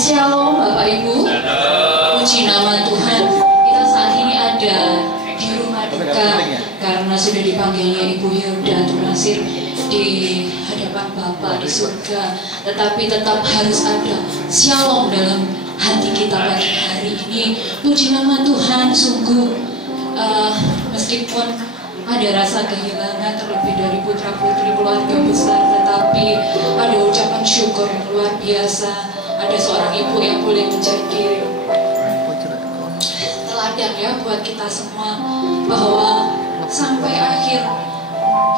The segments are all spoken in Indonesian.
Shalom Bapak Ibu. Puji nama Tuhan. Kita saat ini ada di rumah duka karena sudah dipanggilnya Ibu Hilda Tunasir di hadapan Bapa di surga. Tetapi tetap harus ada shalom dalam hati kita pada hari ini. Puji nama Tuhan. Sungguh meskipun ada rasa kehilangan terlebih dari putra putri keluarga besar, tetapi ada ucapan syukur yang luar biasa. Ada seorang ibu yang boleh menjadi teladan ya buat kita semua, bahwa sampai akhir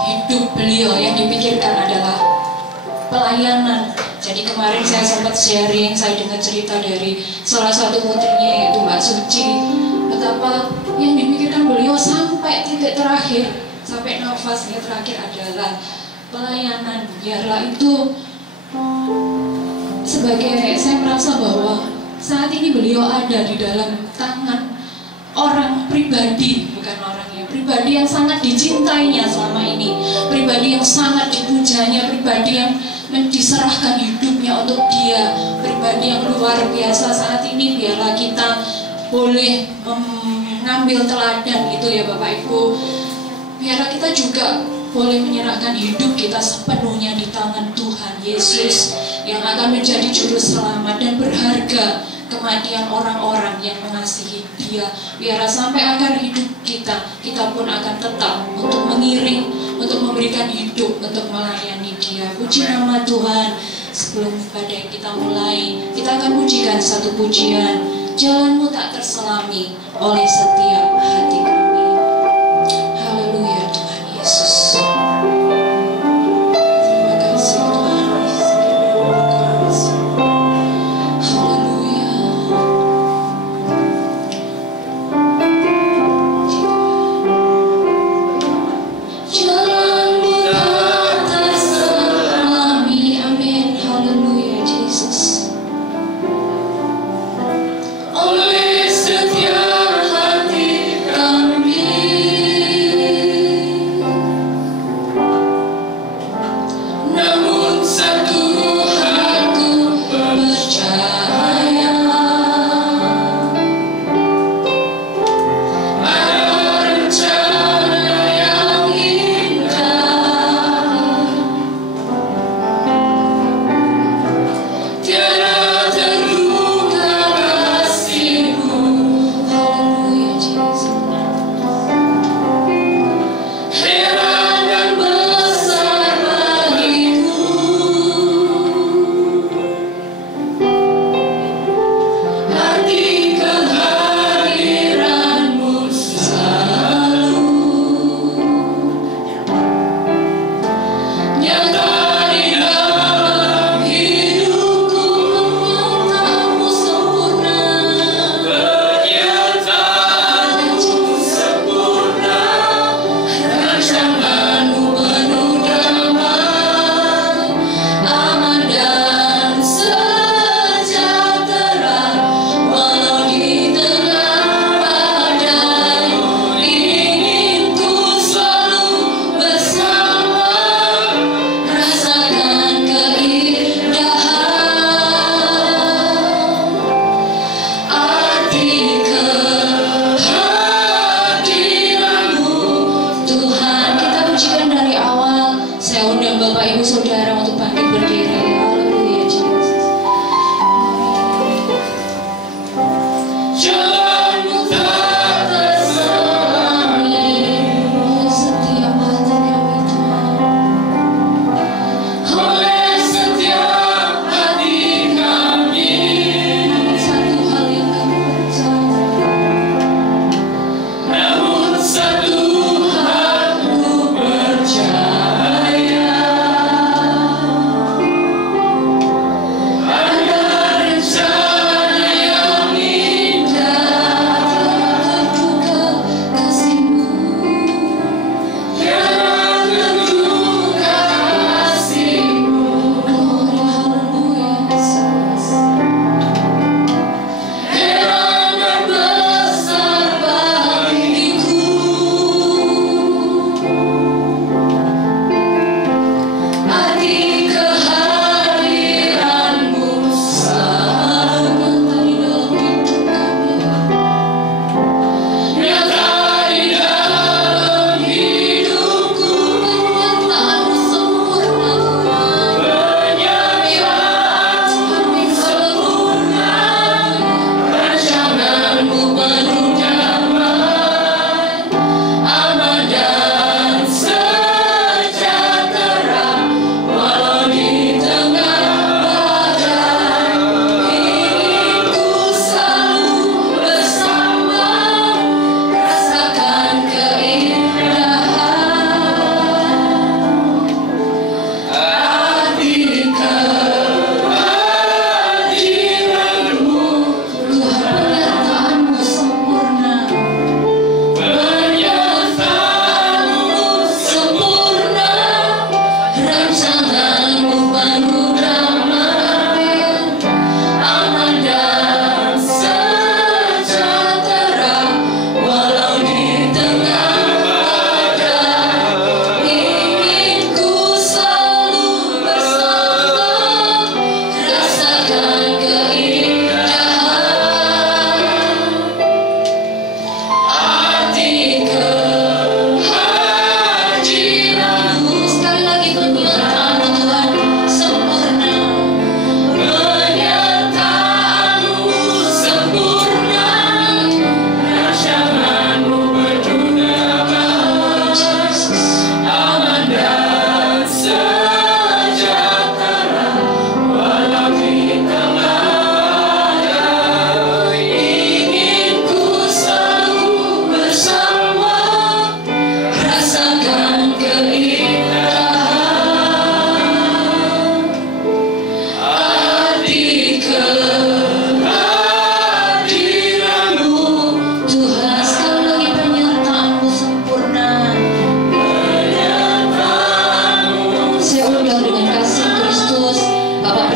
hidup beliau yang dipikirkan adalah pelayanan. Jadi kemarin saya sempat sharing, saya dengar cerita dari salah satu putrinya yaitu Mbak Suci, betapa yang dipikirkan beliau sampai titik terakhir, sampai nafasnya terakhir adalah pelayanan. Biarlah itu sebagai, saya merasa bahwa saat ini beliau ada di dalam tangan orang pribadi, bukan orangnya, pribadi yang sangat dicintainya selama ini, pribadi yang sangat dipujanya, pribadi yang diserahkan hidupnya untuk dia, pribadi yang luar biasa. Saat ini biarlah kita boleh mengambil teladan gitu ya Bapak Ibu. Biarlah kita juga boleh menyerahkan hidup kita sepenuhnya di tangan Tuhan Yesus yang akan menjadi juru selamat, dan berharga kematian orang-orang yang mengasihi Dia. Biarlah sampai akhir hidup kita, kita pun akan tetap untuk mengiring, untuk memberikan hidup, untuk melayani Dia. Puji nama Tuhan. Sebelum pada kita mulai, kita akan pujikan satu pujian, jalanmu tak terselami oleh setiap hati kami. Haleluya Tuhan Yesus. Terima kasih Tuhan. Haleluya. Jalanmu tak terselami. Amin. Haleluya Yesus. Oleh setiap hati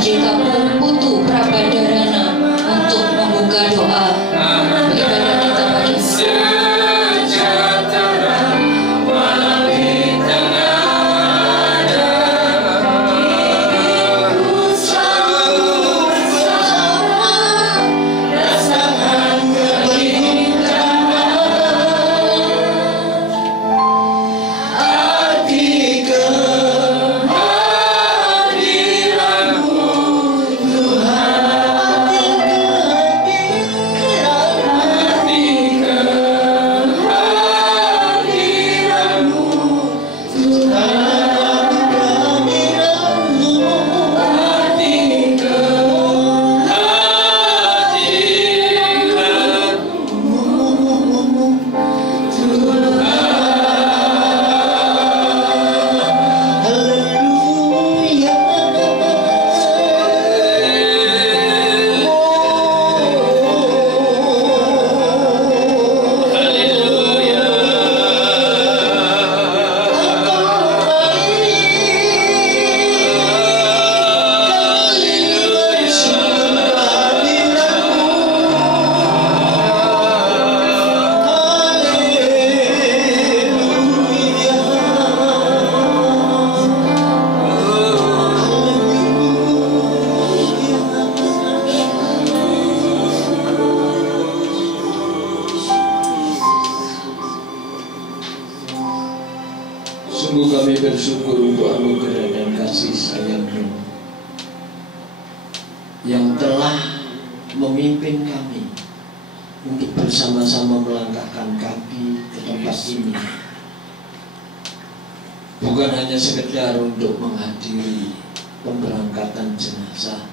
Pendeta Putu Prabadarana untuk membuka doa ibadah kita pada Sungguh kami bersyukur untuk anugerah dan kasih sayang-Mu yang telah memimpin kami untuk bersama-sama melangkahkan kaki ke tempat ini, bukan hanya sekedar untuk menghadiri pemberangkatan jenazah,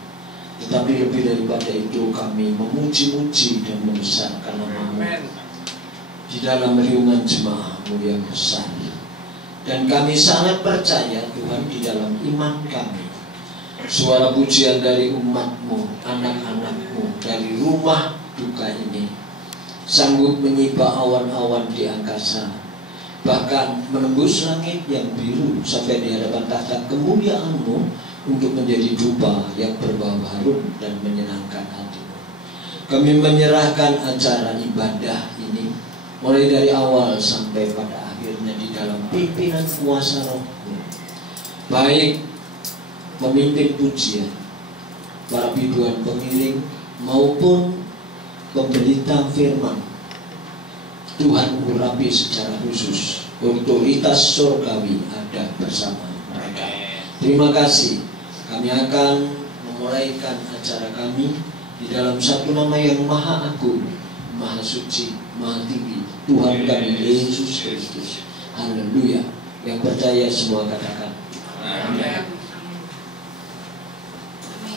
tetapi lebih daripada itu kami memuji-muji dan membesarkan nama-Mu di dalam riungan jemaah-Mu yang besar. Dan kami sangat percaya Tuhan di dalam iman kami, suara pujian dari umat-Mu, anak-anak-Mu dari rumah duka ini sanggup menyibak awan-awan di angkasa, bahkan menembus langit yang biru sampai di hadapan tahta kemuliaan-Mu untuk menjadi dupa yang berbau harum dan menyenangkan hati-Mu. Kami menyerahkan acara ibadah ini mulai dari awal sampai pada akhirnya di dalam pimpinan kuasa Roh-Mu, baik pemimpin pujian, para biduan pengiring maupun pemberita firman. Tuhan urapi secara khusus, otoritas surgawi ada bersama mereka. Terima kasih. Kami akan memulaikan acara kami di dalam satu nama yang maha agung, maha suci, maha tinggi, Tuhan kami Yesus Kristus. Haleluya. Yang percaya semua katakan amin. Amin.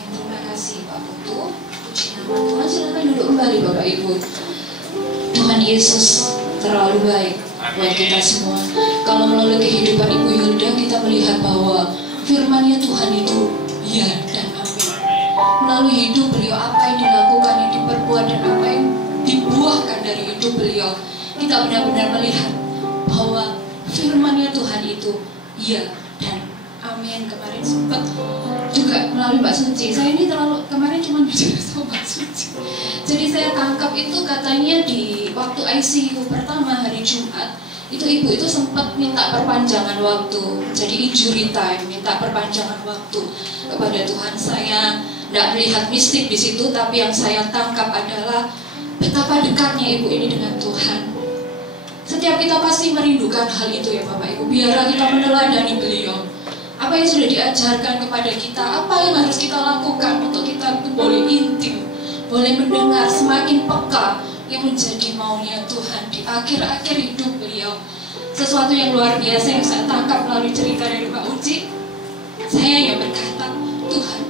Terima kasih Pak Putu. Puji nama Tuhan. Silakan duduk kembali Bapak Ibu. Tuhan Yesus terlalu baik buat kita semua. Kalau melalui kehidupan Ibu Hilda kita melihat bahwa firman-Nya Tuhan itu ya dan amin. Melalui hidup beliau, apa yang dilakukan, yang diperbuat, dan apa yang dibuahkan dari hidup beliau, kita benar-benar melihat bahwa firman-Nya Tuhan itu ya dan amin. Kemarin sempat juga melalui Mbak Suci, saya ini terlalu kemarin cuma bicara sama Mbak Suci, jadi saya tangkap itu katanya di waktu ICU pertama hari Jumat itu ibu itu sempat minta perpanjangan waktu, jadi injury time, minta perpanjangan waktu kepada Tuhan. Saya tidak melihat mistik di situ, tapi yang saya tangkap adalah betapa dekatnya ibu ini dengan Tuhan. Setiap kita pasti merindukan hal itu ya Bapak Ibu. Biarlah kita meneladani beliau. Apa yang sudah diajarkan kepada kita, apa yang harus kita lakukan untuk kita itu boleh intim, boleh mendengar, semakin peka yang menjadi maunya Tuhan di akhir-akhir hidup beliau. Sesuatu yang luar biasa yang saya tangkap melalui cerita dari Mbak Uci. Saya yang berkata, Tuhan,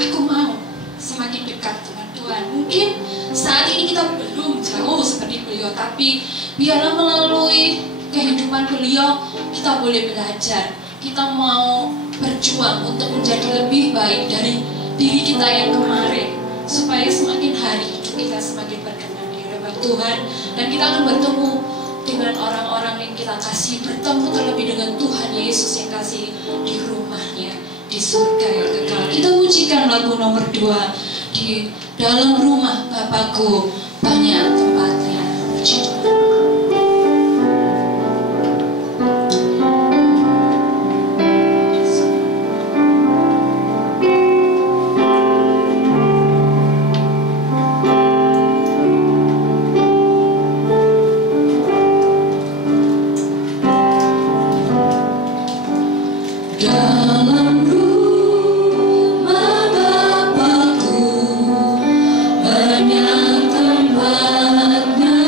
aku mau semakin dekat dengan Tuhan. Mungkin saat ini kita belum jauh seperti beliau, tapi biarlah melalui kehidupan beliau kita boleh belajar. Kita mau berjuang untuk menjadi lebih baik dari diri kita yang kemarin, supaya semakin hari hidup kita semakin berkenan di hadapan Tuhan, dan kita akan bertemu dengan orang-orang yang kita kasih, bertemu terlebih dengan Tuhan Yesus yang kasih di rumahnya di surga yang kekal. Kita puji nyanyikan lagu nomor 2, di dalam rumah Bapakku banyak tempatnya. Puji Tuhan. Dalam rumah Bapakku banyak tempatnya.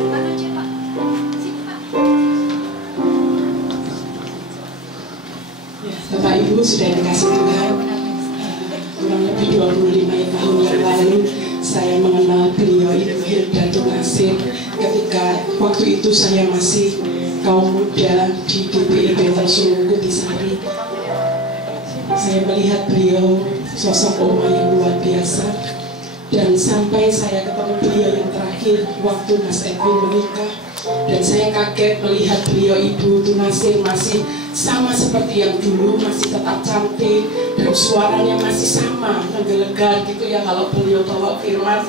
Bapak Ibu sudah dikasih Tuhan, kurang lebih 25 tahun yang lalu saya mengenal beliau Ibu Hilda Tunasir ketika waktu itu saya masih kaum muda di GPI Betel Solo Kutisari. Saya melihat beliau sosok oma yang luar biasa, dan sampai saya ketemu beliau yang terakhir waktu Mas Edwin menikah, dan saya kaget melihat beliau Ibu Tunasir masih sama seperti yang dulu, masih tetap cantik dan suaranya masih sama menggelegar gitu ya kalau beliau bawa firman.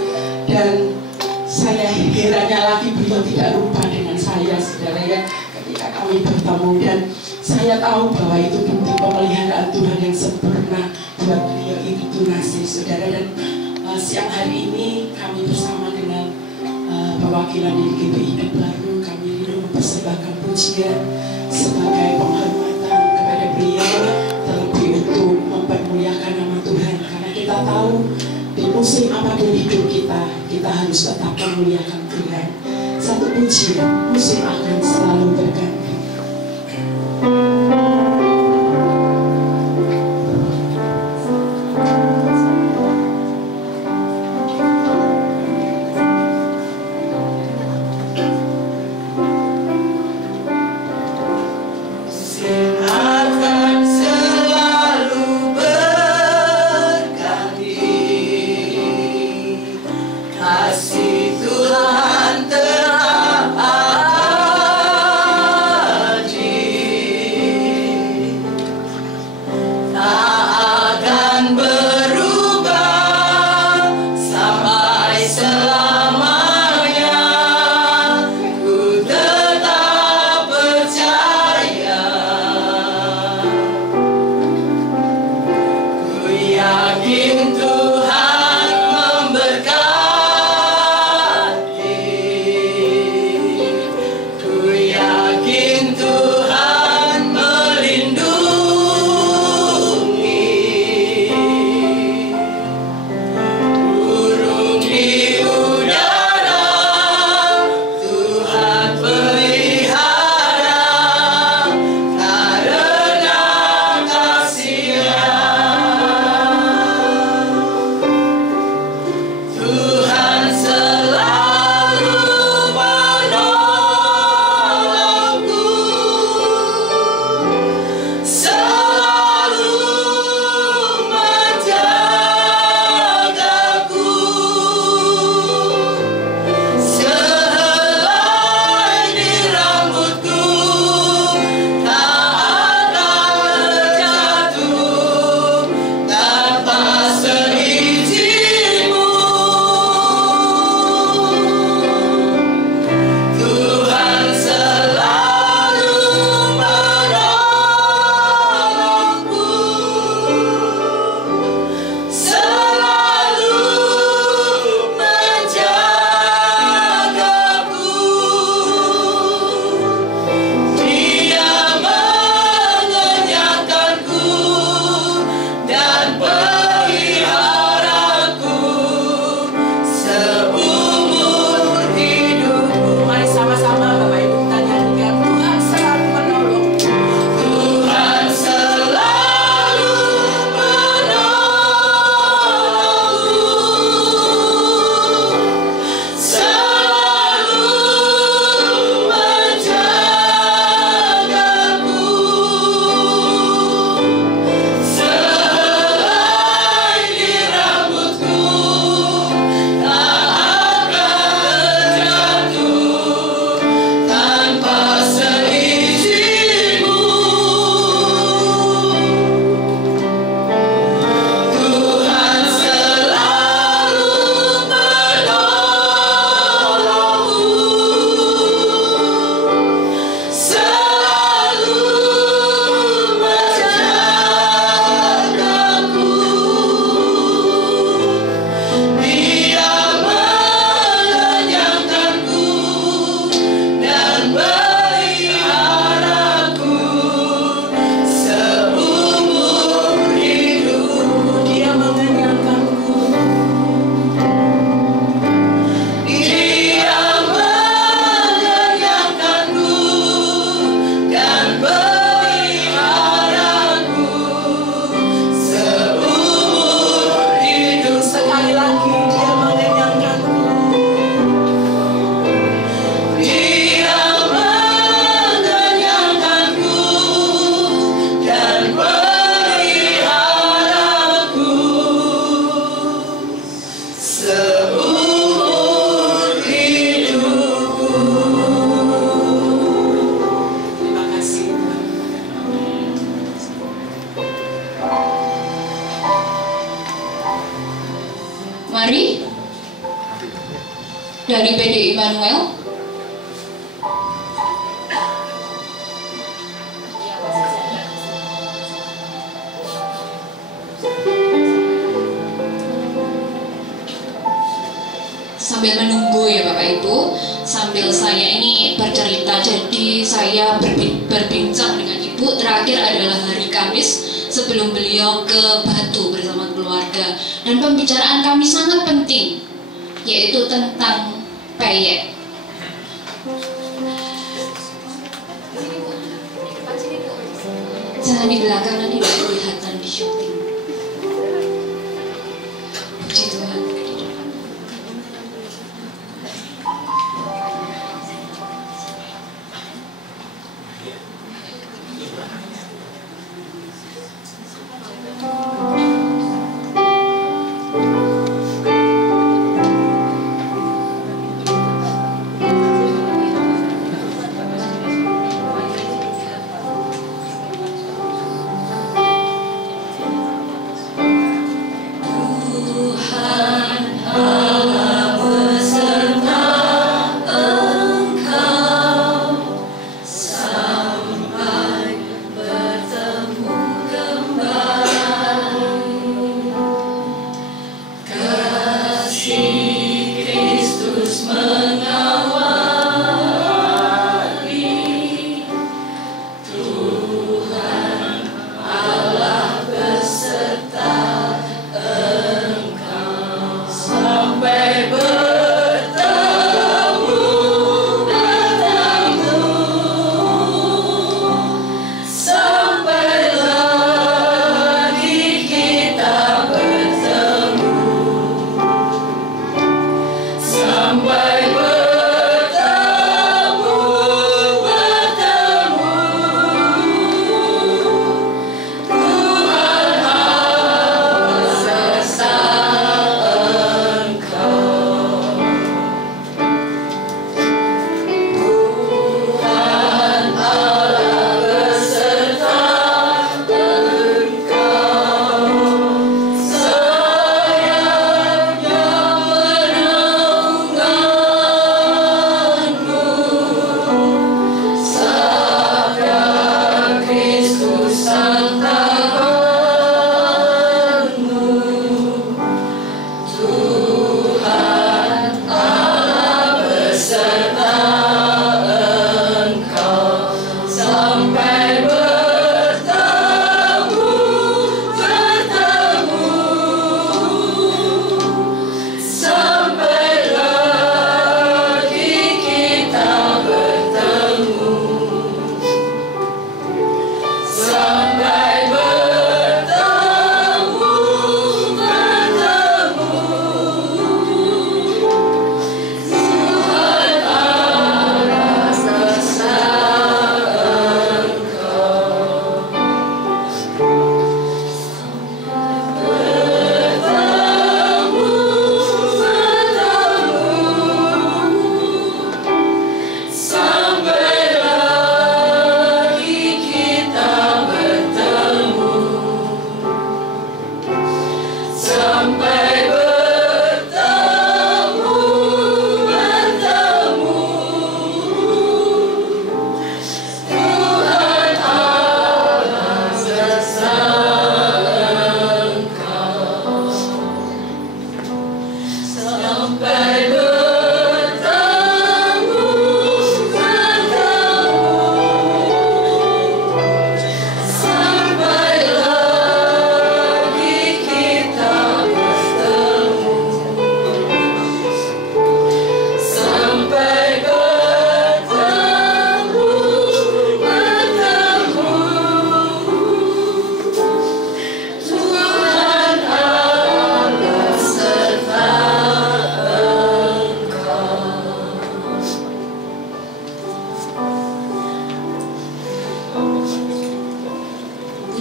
Dan saya herannya lagi beliau tidak lupa dengan saya, saudara ya, ketika kami bertemu, dan saya tahu bahwa itu bukti pemeliharaan Tuhan yang sempurna buat beliau Ibu Tunasir, saudara. Dan siang hari ini kami bersama dengan perwakilan dari GPI Baru, kami mempersembahkan pujian sebagai penghormatan kepada beliau, terlebih untuk mempermuliakan nama Tuhan, karena kita tahu di musim apapun hidup kita, kita harus tetap memuliakan Tuhan. Satu pujian, musim akan selalu berganti. Kasih Tuhan terang dari PD Immanuel. Sambil menunggu ya Bapak Ibu, sambil saya ini bercerita, jadi saya berbincang dengan Ibu. Terakhir adalah hari Kamis sebelum beliau ke Batu bersama keluarga, dan pembicaraan kami sangat penting, yaitu tentang peyek. Jangan di belakang, nanti tidak kelihatan di syuting. Puji Tuhan.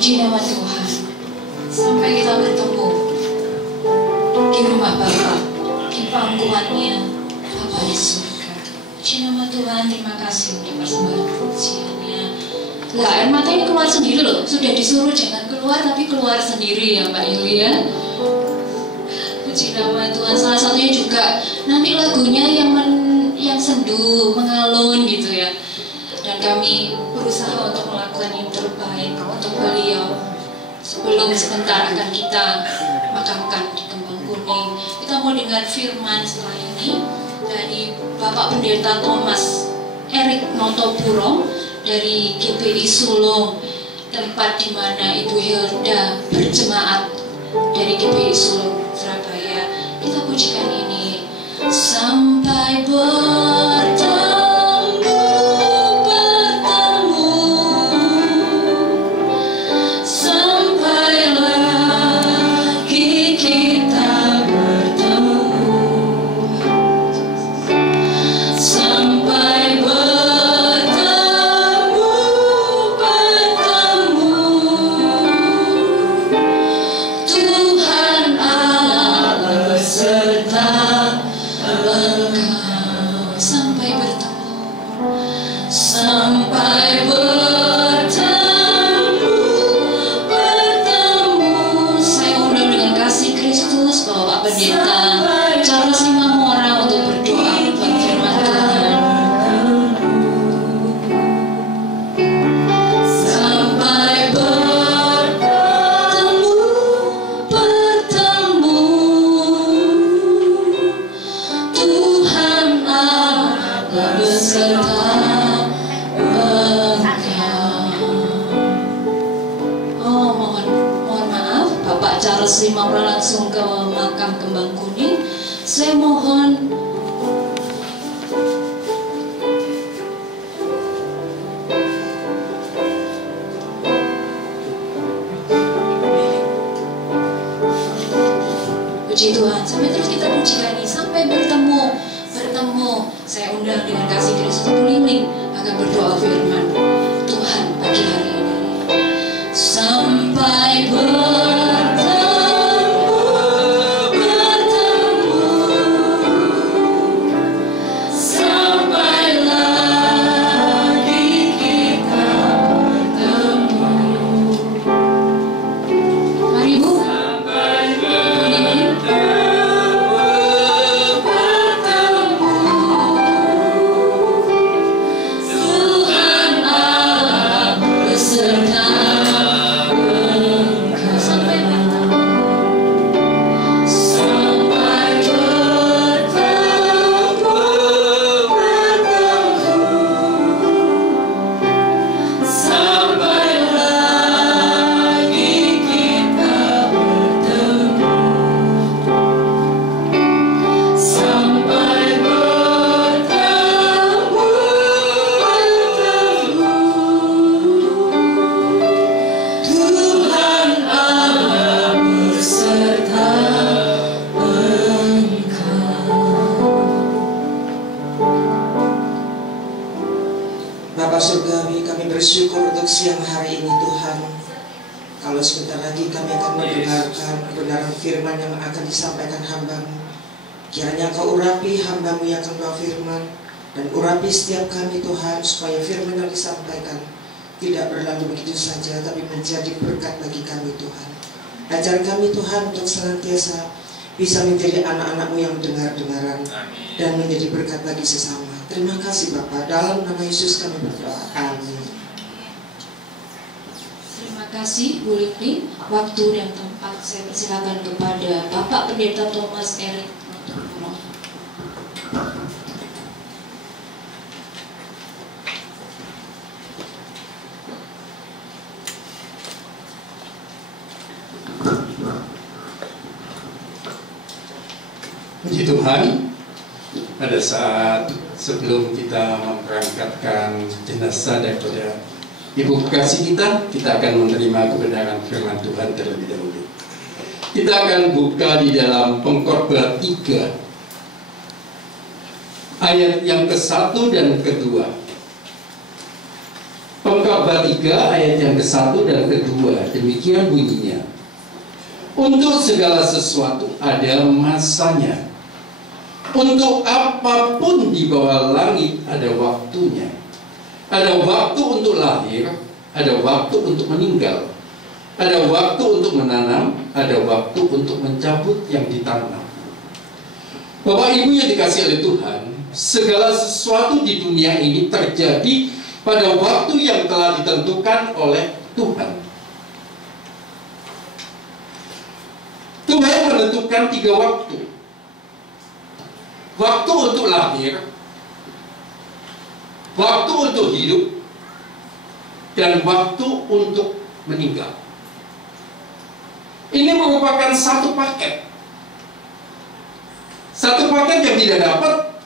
Puji nama Tuhan, sampai kita bertemu di rumah Bapa, di pangkuannya Bapa di surga. Puji nama Tuhan, terima kasih untuk persembahan pujiannya. Lah, air mata ini keluar sendiri loh. Sudah disuruh jangan keluar, tapi keluar sendiri ya Mbak Yulia. Puji nama Tuhan. Salah satunya juga nanti lagunya yang sendu, mengalun gitu ya. Dan kami berusaha untuk melakukan yang terbaik untuk beliau. Sebelum sebentar akan kita makamkan di Kembang Kuning, kita mau dengar firman setelah ini dari Bapak Pendeta Thomas Erik Notopuro dari GPI Sulung, tempat di mana Ibu Hilda berjemaat dari GPI Sulung Surabaya. Kita pujikan ini sampai langsung ke makam Kembang Kuning. Saya mohon puji Tuhan, sampai terus kita pujikan ini sampai bertemu. Saya undang dengan kasih Kristus keliling akan berdoa firman Tuhan pagi hari ini. Sampai Surgawi, kami bersyukur untuk siang hari ini Tuhan. Kalau sebentar lagi kami akan mendengarkan kebenaran firman yang akan disampaikan hamba-Mu. Kiranya Kau urapi hamba-Mu yang akan bawa firman, dan urapi setiap kami Tuhan, supaya firman yang disampaikan tidak berlalu begitu saja, tapi menjadi berkat bagi kami Tuhan. Ajar kami Tuhan untuk senantiasa bisa menjadi anak-anak-Mu yang dengar-dengaran dan menjadi berkat bagi sesama. Terima kasih Bapa, dalam nama Yesus kami berdoa. Amin. Terima kasih Bu Lili. Waktu dan tempat saya persilakan kepada Bapak Pendeta Thomas Erik Notopuro. Puji Tuhan, pada saat sebelum kita memberangkatkan jenazah daripada Ibu kekasih kita akan menerima kebenaran firman Tuhan terlebih dahulu. Kita akan buka di dalam Pengkhotbah 3 ayat yang ke-1 dan ke-2. Pengkhotbah 3 ayat yang ke-1 dan ke-2, demikian bunyinya. Untuk segala sesuatu ada masanya. Untuk apapun di bawah langit ada waktunya. Ada waktu untuk lahir, ada waktu untuk meninggal. Ada waktu untuk menanam, ada waktu untuk mencabut yang ditanam. Bapak Ibu yang dikasihi oleh Tuhan, segala sesuatu di dunia ini terjadi pada waktu yang telah ditentukan oleh Tuhan. Tuhan menentukan 3 waktu. Waktu untuk lahir, waktu untuk hidup, dan waktu untuk meninggal. Ini merupakan satu paket. Satu paket yang tidak dapat.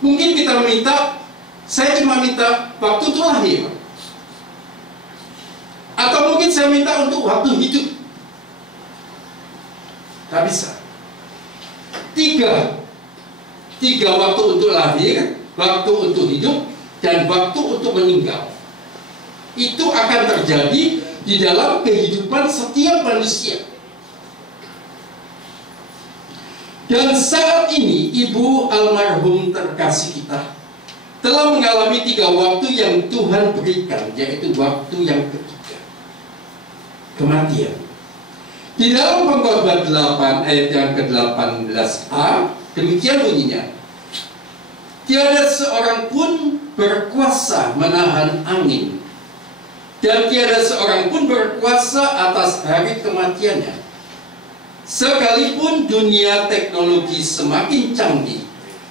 Mungkin kita minta, saya cuma minta waktu untuk lahir, atau mungkin saya minta untuk waktu hidup. Tidak bisa. Tiga waktu untuk lahir, waktu untuk hidup, dan waktu untuk meninggal. Itu akan terjadi di dalam kehidupan setiap manusia. Dan saat ini ibu almarhum terkasih kita telah mengalami 3 waktu yang Tuhan berikan, yaitu waktu yang ketiga, kematian. Di dalam Pengkhotbah 8 ayat yang ke-18a, demikian bunyinya, tiada seorang pun berkuasa menahan angin, dan tiada seorang pun berkuasa atas hari kematiannya. Sekalipun dunia teknologi semakin canggih,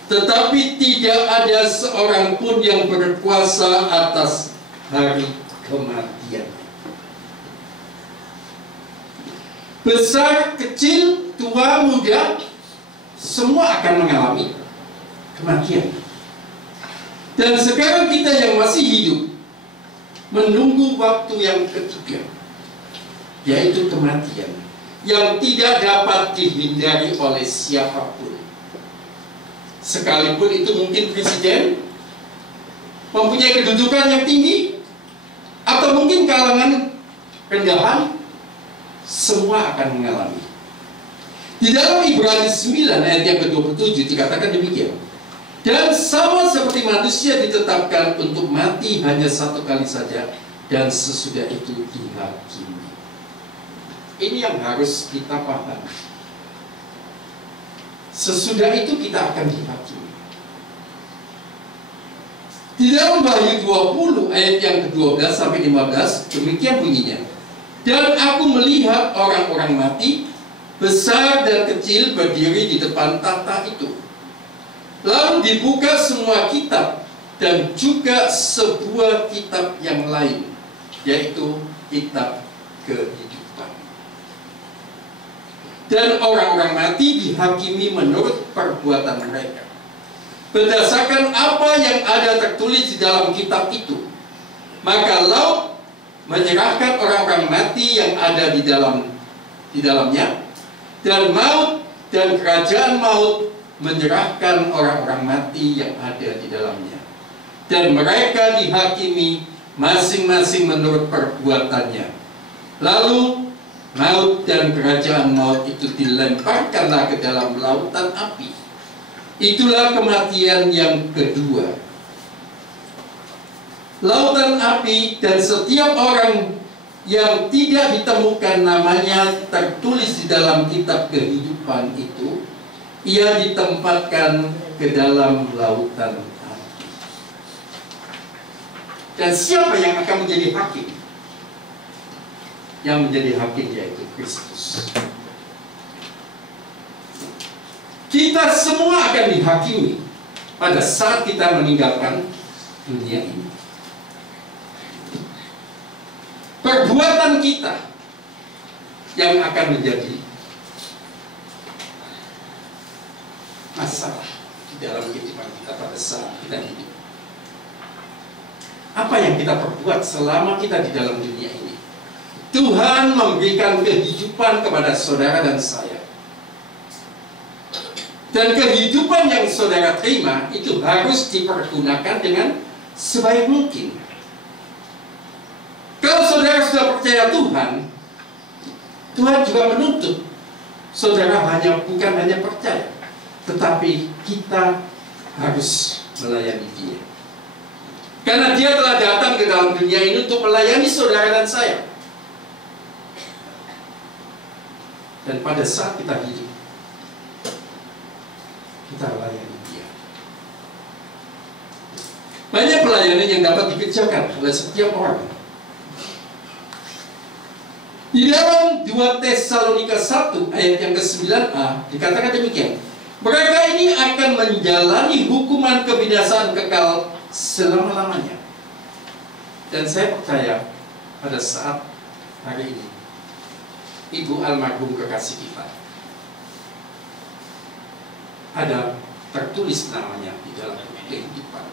tetapi tidak ada seorang pun yang berkuasa atas hari kematian. Besar, kecil, tua, muda, semua akan mengalami kematian. Dan sekarang kita yang masih hidup menunggu waktu yang ketiga, yaitu kematian, yang tidak dapat dihindari oleh siapapun. Sekalipun itu mungkin presiden, mempunyai kedudukan yang tinggi, atau mungkin kalangan rendahan, semua akan mengalami. Di dalam Ibrani 9 ayat yang ke-27 dikatakan demikian, dan sama seperti manusia ditetapkan untuk mati hanya 1 kali saja, dan sesudah itu dihakimi. Ini yang harus kita pahami. Sesudah itu kita akan dihakimi. Di dalam Wahyu 20 ayat yang ke-12 sampai 15 demikian bunyinya, dan aku melihat orang-orang mati, besar dan kecil, berdiri di depan tahta itu. Lalu dibuka semua kitab, dan juga sebuah kitab yang lain, yaitu kitab kehidupan. Dan orang-orang mati dihakimi menurut perbuatan mereka, berdasarkan apa yang ada tertulis di dalam kitab itu. Maka laut menyerahkan orang-orang mati yang ada di dalamnya, dan maut dan kerajaan maut menyerahkan orang-orang mati yang ada di dalamnya, dan mereka dihakimi masing-masing menurut perbuatannya. Lalu maut dan kerajaan maut itu dilemparkanlah ke dalam lautan api. Itulah kematian yang kedua. Lautan api, dan setiap orang yang tidak ditemukan namanya tertulis di dalam kitab kehidupan itu, ia ditempatkan ke dalam lautan api. Dan siapa yang akan menjadi hakim? Yang menjadi hakim yaitu Kristus. Kita semua akan dihakimi pada saat kita meninggalkan dunia ini. Perbuatan kita yang akan menjadi masalah di dalam kehidupan kita pada saat kita hidup. Apa yang kita perbuat selama kita di dalam dunia ini? Tuhan memberikan kehidupan kepada saudara dan saya. Dan kehidupan yang saudara terima itu harus dipergunakan dengan sebaik mungkin. Kalau saudara sudah percaya Tuhan, Tuhan juga menuntut saudara bukan hanya percaya, tetapi kita harus melayani Dia. Karena Dia telah datang ke dalam dunia ini untuk melayani saudara dan saya. Dan pada saat kita hidup, kita layani Dia. Banyak pelayanan yang dapat dikerjakan oleh setiap orang. Di dalam 2 Tesalonika 1 ayat yang ke-9a dikatakan demikian. Mereka ini akan menjalani hukuman kebinasaan kekal selama-lamanya. Dan saya percaya pada saat hari ini Ibu almarhum kekasih kita ada tertulis namanya di dalam kehidupan.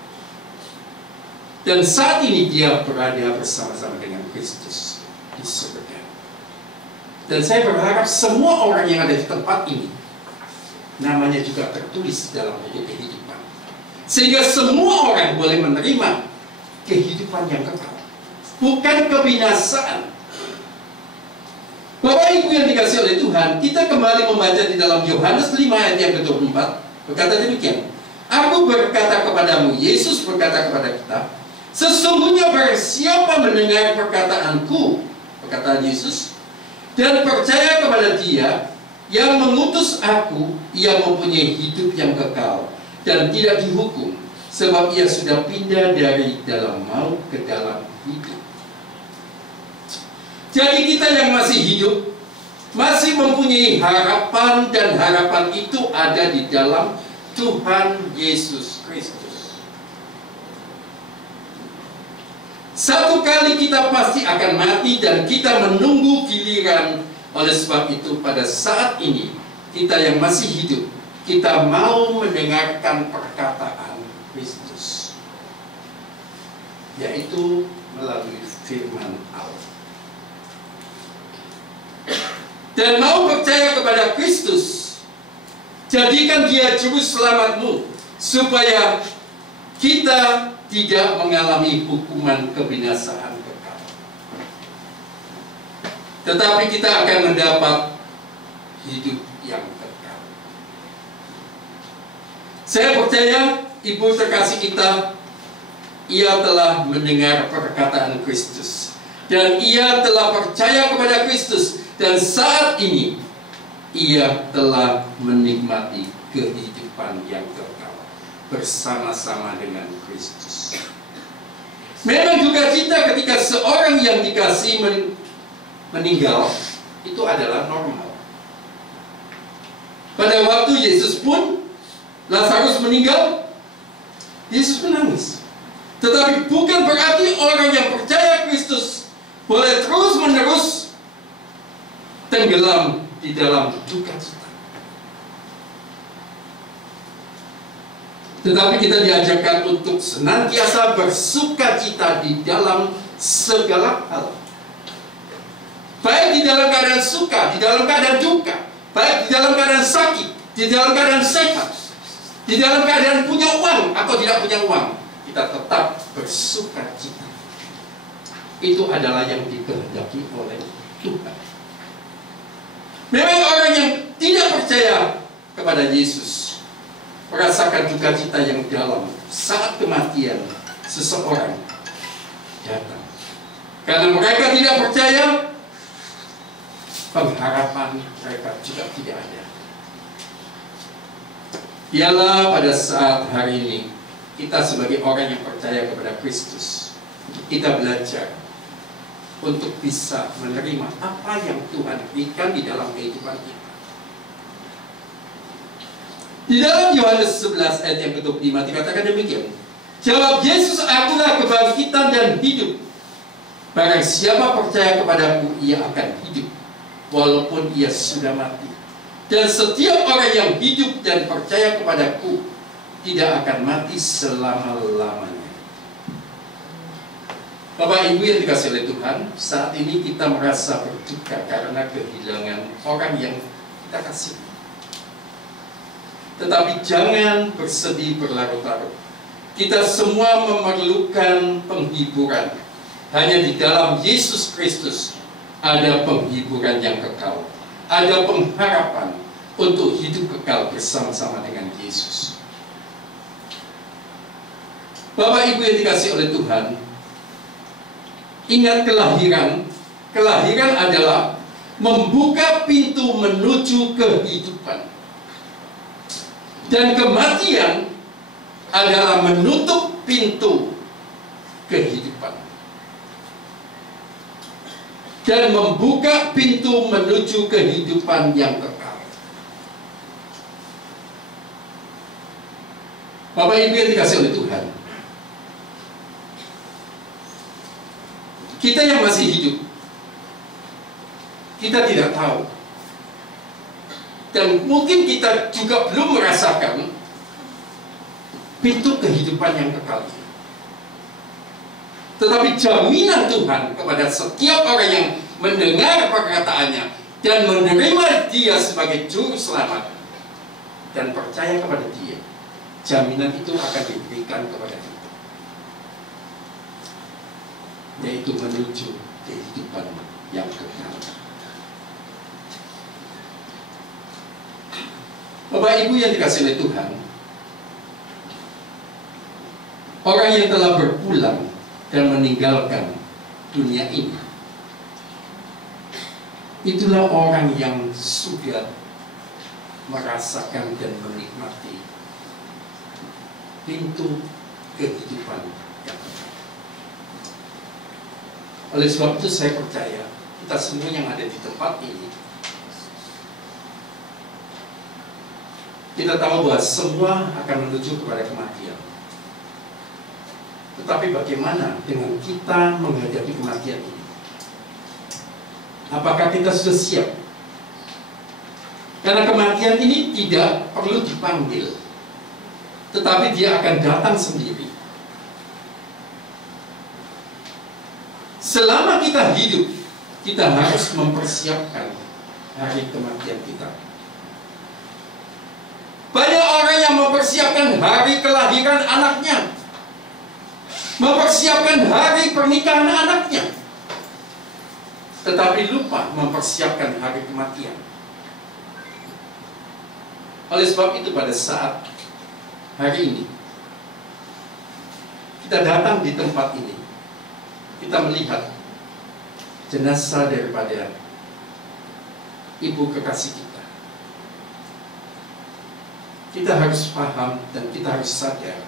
Dan saat ini dia berada bersama-sama dengan Kristus di surga. Dan saya berharap semua orang yang ada di tempat ini namanya juga tertulis dalam buku kehidupan, sehingga semua orang boleh menerima kehidupan yang kekal, bukan kebinasaan. Bapak Ibu yang dikasih oleh Tuhan, kita kembali membaca di dalam Yohanes 5 ayat yang ke-24, berkata demikian. Aku berkata kepadamu, Yesus berkata kepada kita, sesungguhnya barang siapa mendengar perkataanku, perkataan Yesus, dan percaya kepada Dia yang mengutus aku, ia mempunyai hidup yang kekal dan tidak dihukum, sebab ia sudah pindah dari dalam maut ke dalam hidup. Jadi kita yang masih hidup masih mempunyai harapan, dan harapan itu ada di dalam Tuhan Yesus Kristus. Satu kali kita pasti akan mati dan kita menunggu giliran. Oleh sebab itu pada saat ini kita yang masih hidup, kita mau mendengarkan perkataan Kristus, yaitu melalui firman Allah. Dan mau percaya kepada Kristus, jadikan Dia juru selamatmu, supaya kita tidak mengalami hukuman kebinasaan kekal, tetapi kita akan mendapat hidup yang kekal. Saya percaya ibu terkasih kita, ia telah mendengar perkataan Kristus, dan ia telah percaya kepada Kristus, dan saat ini ia telah menikmati kehidupan yang kekal bersama-sama dengan Kristus. Memang juga kita ketika seorang yang dikasih meninggal, itu adalah normal. Pada waktu Yesus pun, Lazarus meninggal, Yesus menangis. Tetapi bukan berarti orang yang percaya Kristus boleh terus-menerus tenggelam di dalam duka cita. Tetapi kita diajarkan untuk senantiasa bersuka cita di dalam segala hal. Baik di dalam keadaan suka, di dalam keadaan duka, baik di dalam keadaan sakit, di dalam keadaan sehat, di dalam keadaan punya uang atau tidak punya uang, kita tetap bersuka cita. Itu adalah yang dikehendaki oleh Tuhan. Memang orang yang tidak percaya kepada Yesus merasakan duka cita yang dalam saat kematian seseorang datang. Karena mereka tidak percaya, pengharapan mereka juga tidak ada. Ialah pada saat hari ini kita sebagai orang yang percaya kepada Kristus, kita belajar untuk bisa menerima apa yang Tuhan berikan di dalam kehidupan kita. Di dalam Yohanes 11 ayat yang ke-25 dikatakan demikian. Jawab Yesus, akulah kebangkitan dan hidup. Barang siapa percaya kepadaku, ia akan hidup walaupun ia sudah mati. Dan setiap orang yang hidup dan percaya kepadaku tidak akan mati selama-lamanya. Bapak Ibu yang dikasihi oleh Tuhan, saat ini kita merasa berduka karena kehilangan orang yang kita kasih. Tetapi jangan bersedih berlarut-larut. Kita semua memerlukan penghiburan. Hanya di dalam Yesus Kristus ada penghiburan yang kekal, ada pengharapan untuk hidup kekal bersama-sama dengan Yesus. Bapak Ibu yang dikasihi oleh Tuhan, ingat kelahiran. Kelahiran adalah membuka pintu menuju kehidupan. Dan kematian adalah menutup pintu kehidupan dan membuka pintu menuju kehidupan yang kekal. Bapak Ibu yang dikasihi oleh Tuhan, kita yang masih hidup, kita tidak tahu, dan mungkin kita juga belum merasakan pintu kehidupan yang kekal. Tetapi jaminan Tuhan kepada setiap orang yang mendengar perkataannya dan menerima Dia sebagai Juru Selamat dan percaya kepada Dia, jaminan itu akan diberikan kepada kita, yaitu menuju kehidupan yang kekal. Bapak Ibu yang dikasihi oleh Tuhan, orang yang telah berpulang dan meninggalkan dunia ini, itulah orang yang sudah merasakan dan menikmati pintu kehidupan yang kekal. Oleh sebab itu saya percaya kita semua yang ada di tempat ini, kita tahu bahwa semua akan menuju kepada kematian. Tetapi bagaimana dengan kita menghadapi kematian ini? Apakah kita sudah siap? Karena kematian ini tidak perlu dipanggil, tetapi dia akan datang sendiri. Selama kita hidup, kita harus mempersiapkan hari kematian kita. Banyak orang yang mempersiapkan hari kelahiran anaknya, mempersiapkan hari pernikahan anaknya, tetapi lupa mempersiapkan hari kematian. Oleh sebab itu pada saat hari ini kita datang di tempat ini, kita melihat jenazah daripada ibu kekasih kita. Kita harus paham dan kita harus sadar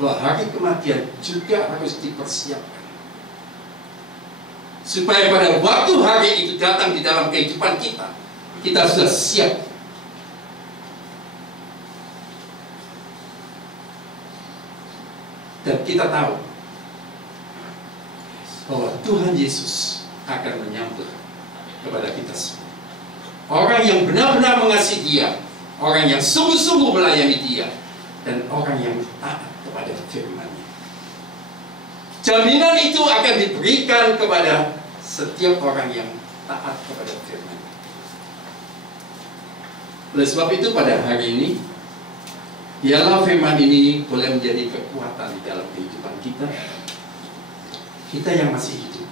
bahwa hari kematian juga harus dipersiapkan, supaya pada waktu hari itu datang di dalam kehidupan kita, kita sudah siap. Dan kita tahu bahwa Tuhan Yesus akan menyambut kepada kita semua. Orang yang benar-benar mengasihi Dia, orang yang sungguh-sungguh melayani Dia, dan orang yang taat kepada firman-Nya. Jaminan itu akan diberikan kepada setiap orang yang taat kepada firman. Oleh sebab itu pada hari ini, biarlah firman ini boleh menjadi kekuatan di dalam kehidupan kita, kita yang masih hidup,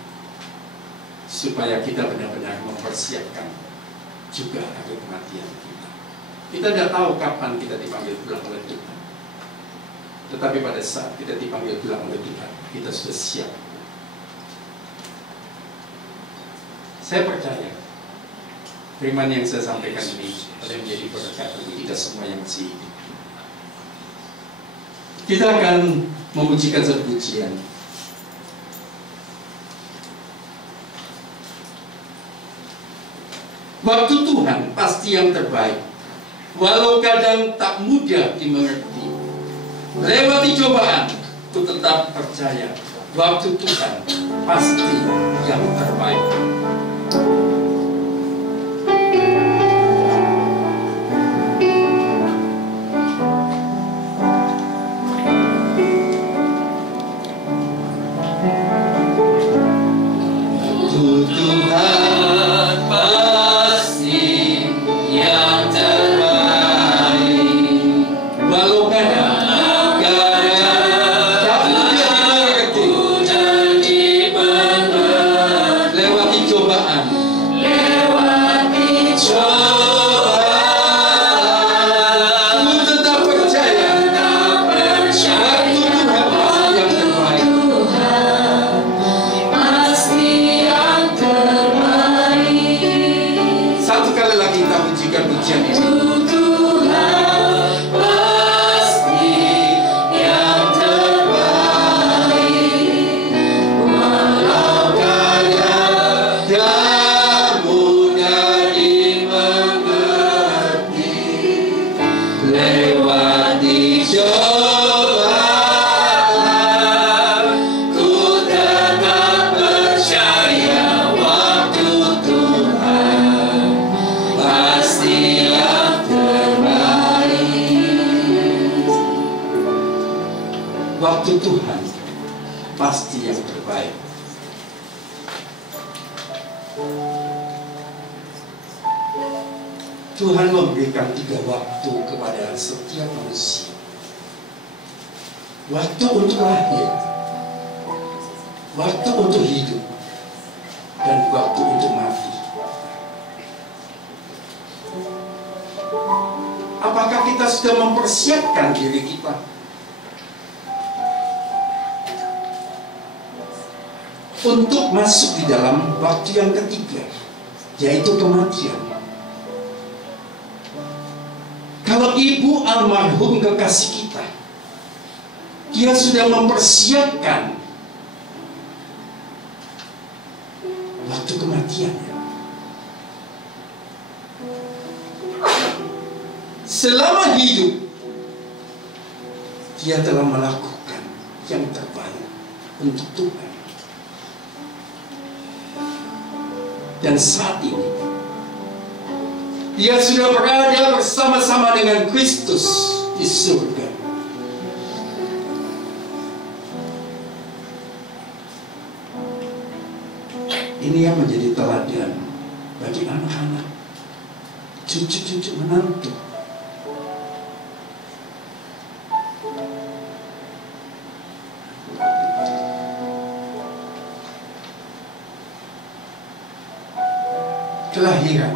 supaya kita benar-benar mempersiapkan juga hari kematian kita. Kita tidak tahu kapan kita dipanggil pulang oleh Tuhan, tetapi pada saat kita dipanggil pulang oleh Tuhan, kita sudah siap. Saya percaya firman yang saya sampaikan ini boleh menjadi berkat bagi kita semua yang masih hidup. Kita akan memujikan satu pujian. Waktu Tuhan pasti yang terbaik, walau kadang tak mudah dimengerti. Lewati cobaan, ku tetap percaya waktu Tuhan pasti yang terbaik. Lewati cobaan pasti yang terbaik. Tuhan memberikan 3 waktu kepada setiap manusia. Waktu untuk lahir, waktu untuk hidup, dan waktu untuk mati. Apakah kita sudah mempersiapkan diri kita untuk masuk di dalam waktu yang ketiga, yaitu kematian? Kalau ibu almarhum kekasih kita, dia sudah mempersiapkan waktu kematiannya. Selama hidup, dia telah melakukan yang terbaik untuk Tuhan. Dan saat ini, dia sudah berada bersama-sama dengan Kristus di surga. Ini yang menjadi teladan bagi anak-anak, cucu-cucu menantu. Kelahiran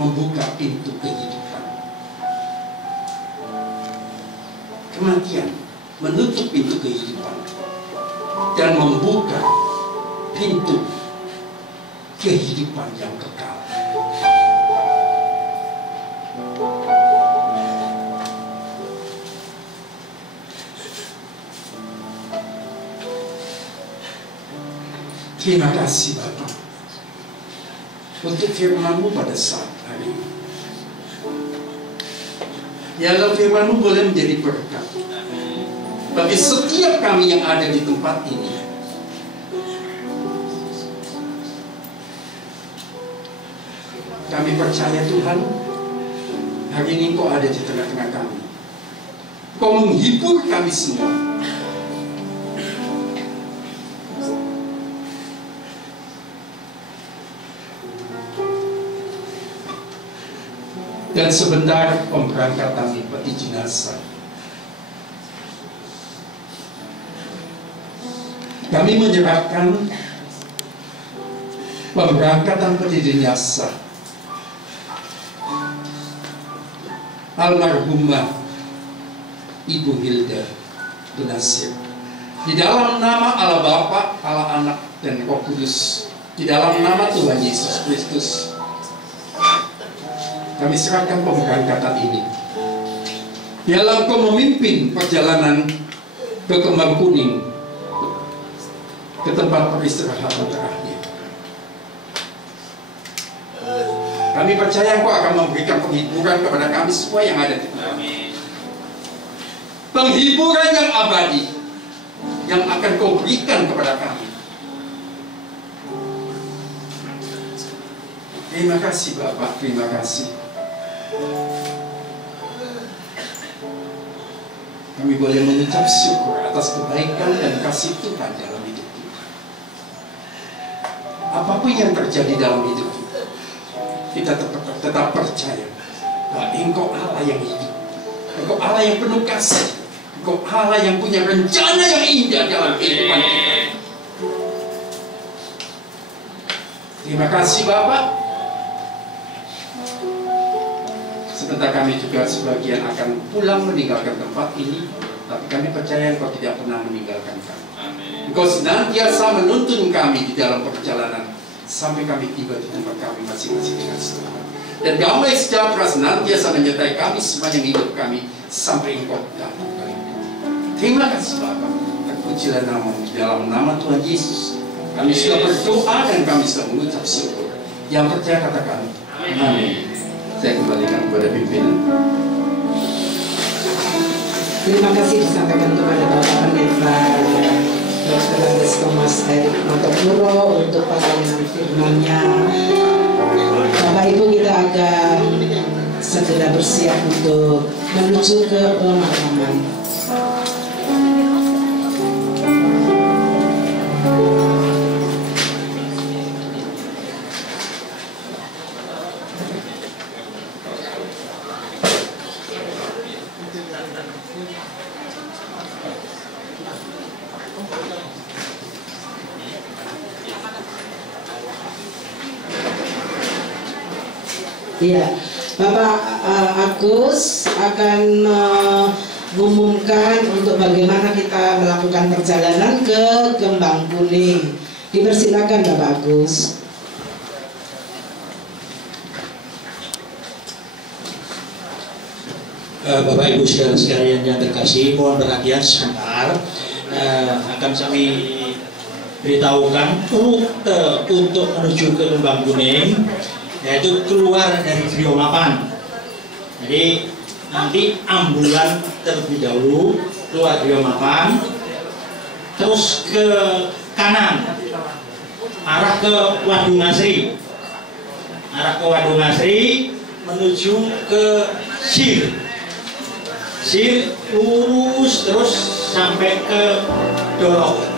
membuka pintu kehidupan. Kematian menutup pintu kehidupan dan membuka pintu kehidupan yang kekal. Terima kasih Bapa untuk firman-Mu pada saat hari ini. Biarlah firman-Mu boleh menjadi berkat bagi setiap kami yang ada di tempat ini. Kami percaya Tuhan, hari ini Engkau ada di tengah-tengah kami. Engkau menghibur kami semua. Dan sebentar pemberangkatan peti jenazah, kami menyerahkan pemberangkatan peti jenazah almarhumah Ibu Hilda Tunasir di dalam nama Allah Bapa, Allah Anak, dan Roh Kudus, di dalam nama Tuhan Yesus Kristus. Kami serahkan pemberangkatan ini. Biarlah Engkau memimpin perjalanan ke Kembang Kuning, ke tempat peristirahatan terakhir. Kami percaya Engkau akan memberikan penghiburan kepada kami semua yang ada di tempat ini. Penghiburan yang abadi yang akan Kau berikan kepada kami. Terima kasih Bapak, terima kasih. Kami boleh mengucap syukur atas kebaikan dan kasih Tuhan dalam hidup kita. Apapun yang terjadi dalam hidup kita tetap percaya bahwa Engkau Allah yang hidup, Engkau Allah yang penuh kasih, Engkau Allah yang punya rencana yang indah dalam kehidupan kita. Terima kasih Bapak. Sebentar kami juga sebagian akan pulang meninggalkan tempat ini, tapi kami percaya Engkau tidak pernah meninggalkan kami. Engkau senantiasa menuntun kami di dalam perjalanan sampai kami tiba di tempat kami masing-masing dengan selamat. Dan damai sejahtera senantiasa menyertai kami semua yang hidup kami sampai Engkau datang kali ini. Terima kasih Bapa. Terpujilah nama-Mu di dalam nama Tuhan Yesus. Kami sudah berdoa dan kami sudah mengucap syukur. Yang percaya katakan amin. Saya kembalikan kepada pimpinan. Terima kasih disampaikan kepada Bapak Pendeta Dr. Andes Thomas Erik Motopuro untuk pelayanan firman-Nya. Bapak Ibu, kita akan segera bersiap untuk menuju ke pemakaman. Iya, Bapak Agus akan mengumumkan untuk bagaimana kita melakukan perjalanan ke Kembang Kuning. Dipersilakan Bapak Agus. Bapak Ibu sekalian yang terkasih, mohon perhatian sebentar. Akan kami beritahukan rute untuk menuju ke Kembang Kuning, yaitu keluar dari Griyo Mapan. Jadi nanti ambulan terlebih dahulu keluar Griyo Mapan, terus ke kanan arah ke Wadung Asri, menuju ke Sir lurus terus sampai ke Dolok.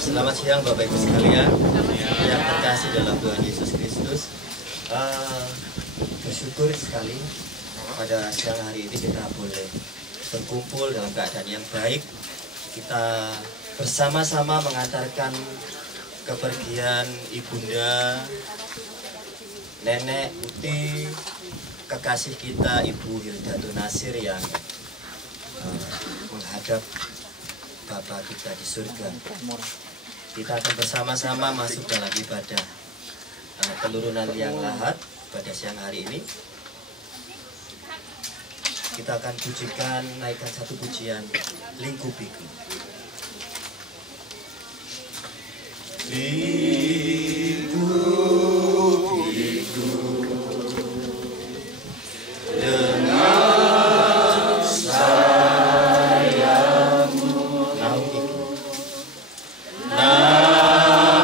Selamat siang Bapak Ibu sekalian yang terkasih dalam Tuhan Yesus Kristus. Bersyukur sekali pada siang hari ini kita boleh berkumpul dalam keadaan yang baik. Kita bersama-sama mengantarkan kepergian Ibunda Nenek Uti, kekasih kita Ibu Hildatun Nasir yang menghadap Bapa kita di surga. Kita akan bersama-sama masuk dalam ibadah penurunan liang lahat pada siang hari ini. Kita akan pujikan, naikkan satu pujian, Lingkupiku. Lingkupiku dengan sayangmu, naungiku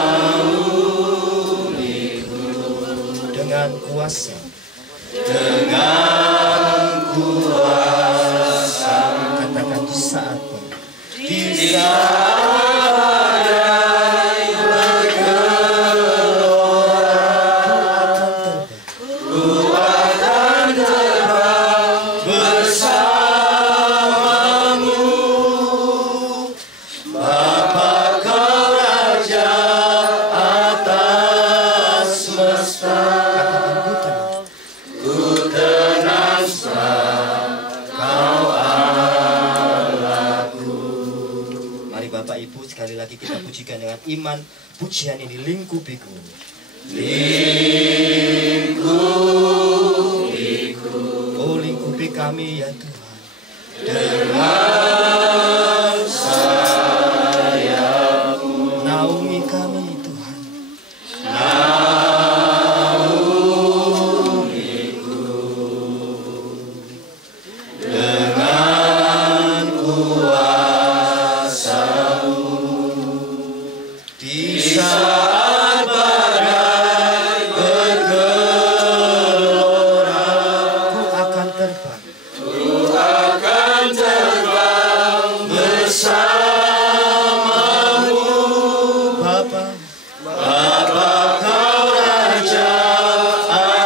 dengan kuasa, katakan di saat iman pujian ini, lingkupiku. Oh, lingkupi kami ya Tuhan dengan sayapmu. Naungi kami Tuhan. Naungiku dengan kuasa-Mu. Di saat badai bergelora, ku akan terbang. Ku akan terbang bersama-Mu, Bapa. Bapa, Kau Raja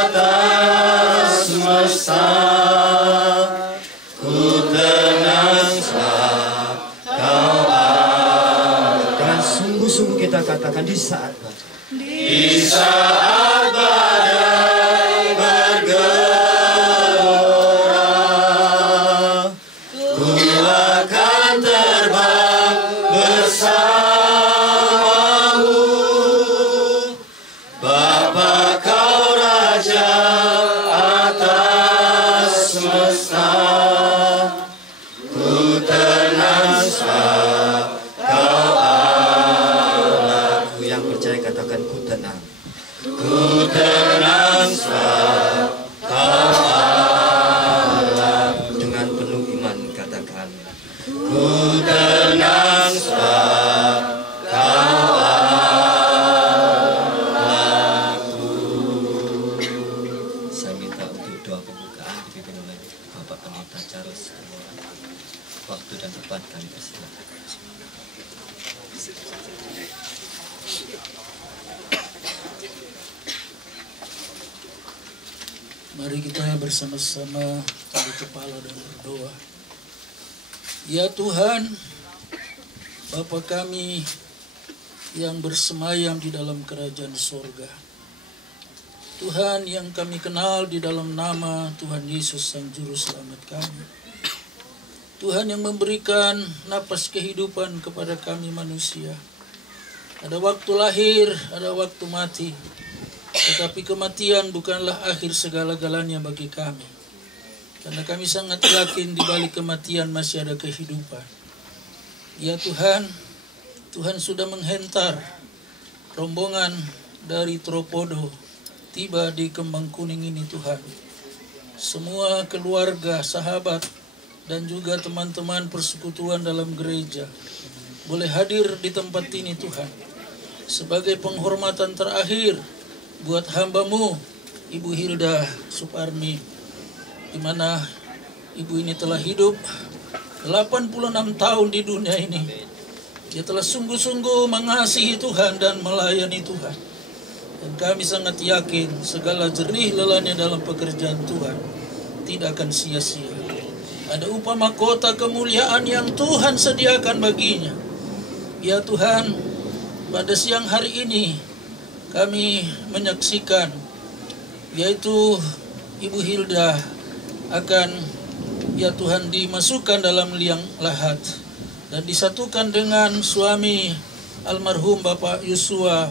atas semesta. Ku tenang sebab Kau ada. Dengan sungguh-sungguh kita katakan di saat badai. Di saat badai bergelora, ku akan terbang bersama-Mu. Bapa, Kau Raja atas semesta. Ku tenang sebab Kau Allahku. Yang percaya katakan ku tenang. Ku tenang sebab Kau Allah. Dengan penuh iman katakan ku tenang sebab Kau Allahku. Saya minta untuk doa pembukaan dipimpin oleh Bapak Pendeta Charles. Waktu dan tempat kami persilakan. Mari kita bersama-sama tunduk kepala dan berdoa. Ya Tuhan, Bapa kami yang bersemayam di dalam kerajaan sorga. Tuhan yang kami kenal di dalam nama Tuhan Yesus Sang Juru Selamat kami. Tuhan yang memberikan napas kehidupan kepada kami manusia. Ada waktu lahir, ada waktu mati. Tetapi kematian bukanlah akhir segala-galanya bagi kami. Karena kami sangat yakin di balik kematian masih ada kehidupan. Ya Tuhan, Tuhan sudah menghentar rombongan dari Tropodo tiba di Kembang Kuning ini Tuhan. Semua keluarga, sahabat, dan juga teman-teman persekutuan dalam gereja boleh hadir di tempat ini Tuhan. Sebagai penghormatan terakhir buat hamba-Mu, Ibu Hilda Suparmi, di mana Ibu ini telah hidup 86 tahun di dunia ini. Dia telah sungguh-sungguh mengasihi Tuhan dan melayani Tuhan. Dan kami sangat yakin segala jerih lelahnya dalam pekerjaan Tuhan tidak akan sia-sia. Ada upah mahkota kemuliaan yang Tuhan sediakan baginya. Ya Tuhan, pada siang hari ini kami menyaksikan yaitu Ibu Hilda akan ya Tuhan dimasukkan dalam liang lahat dan disatukan dengan suami almarhum Bapak Yosua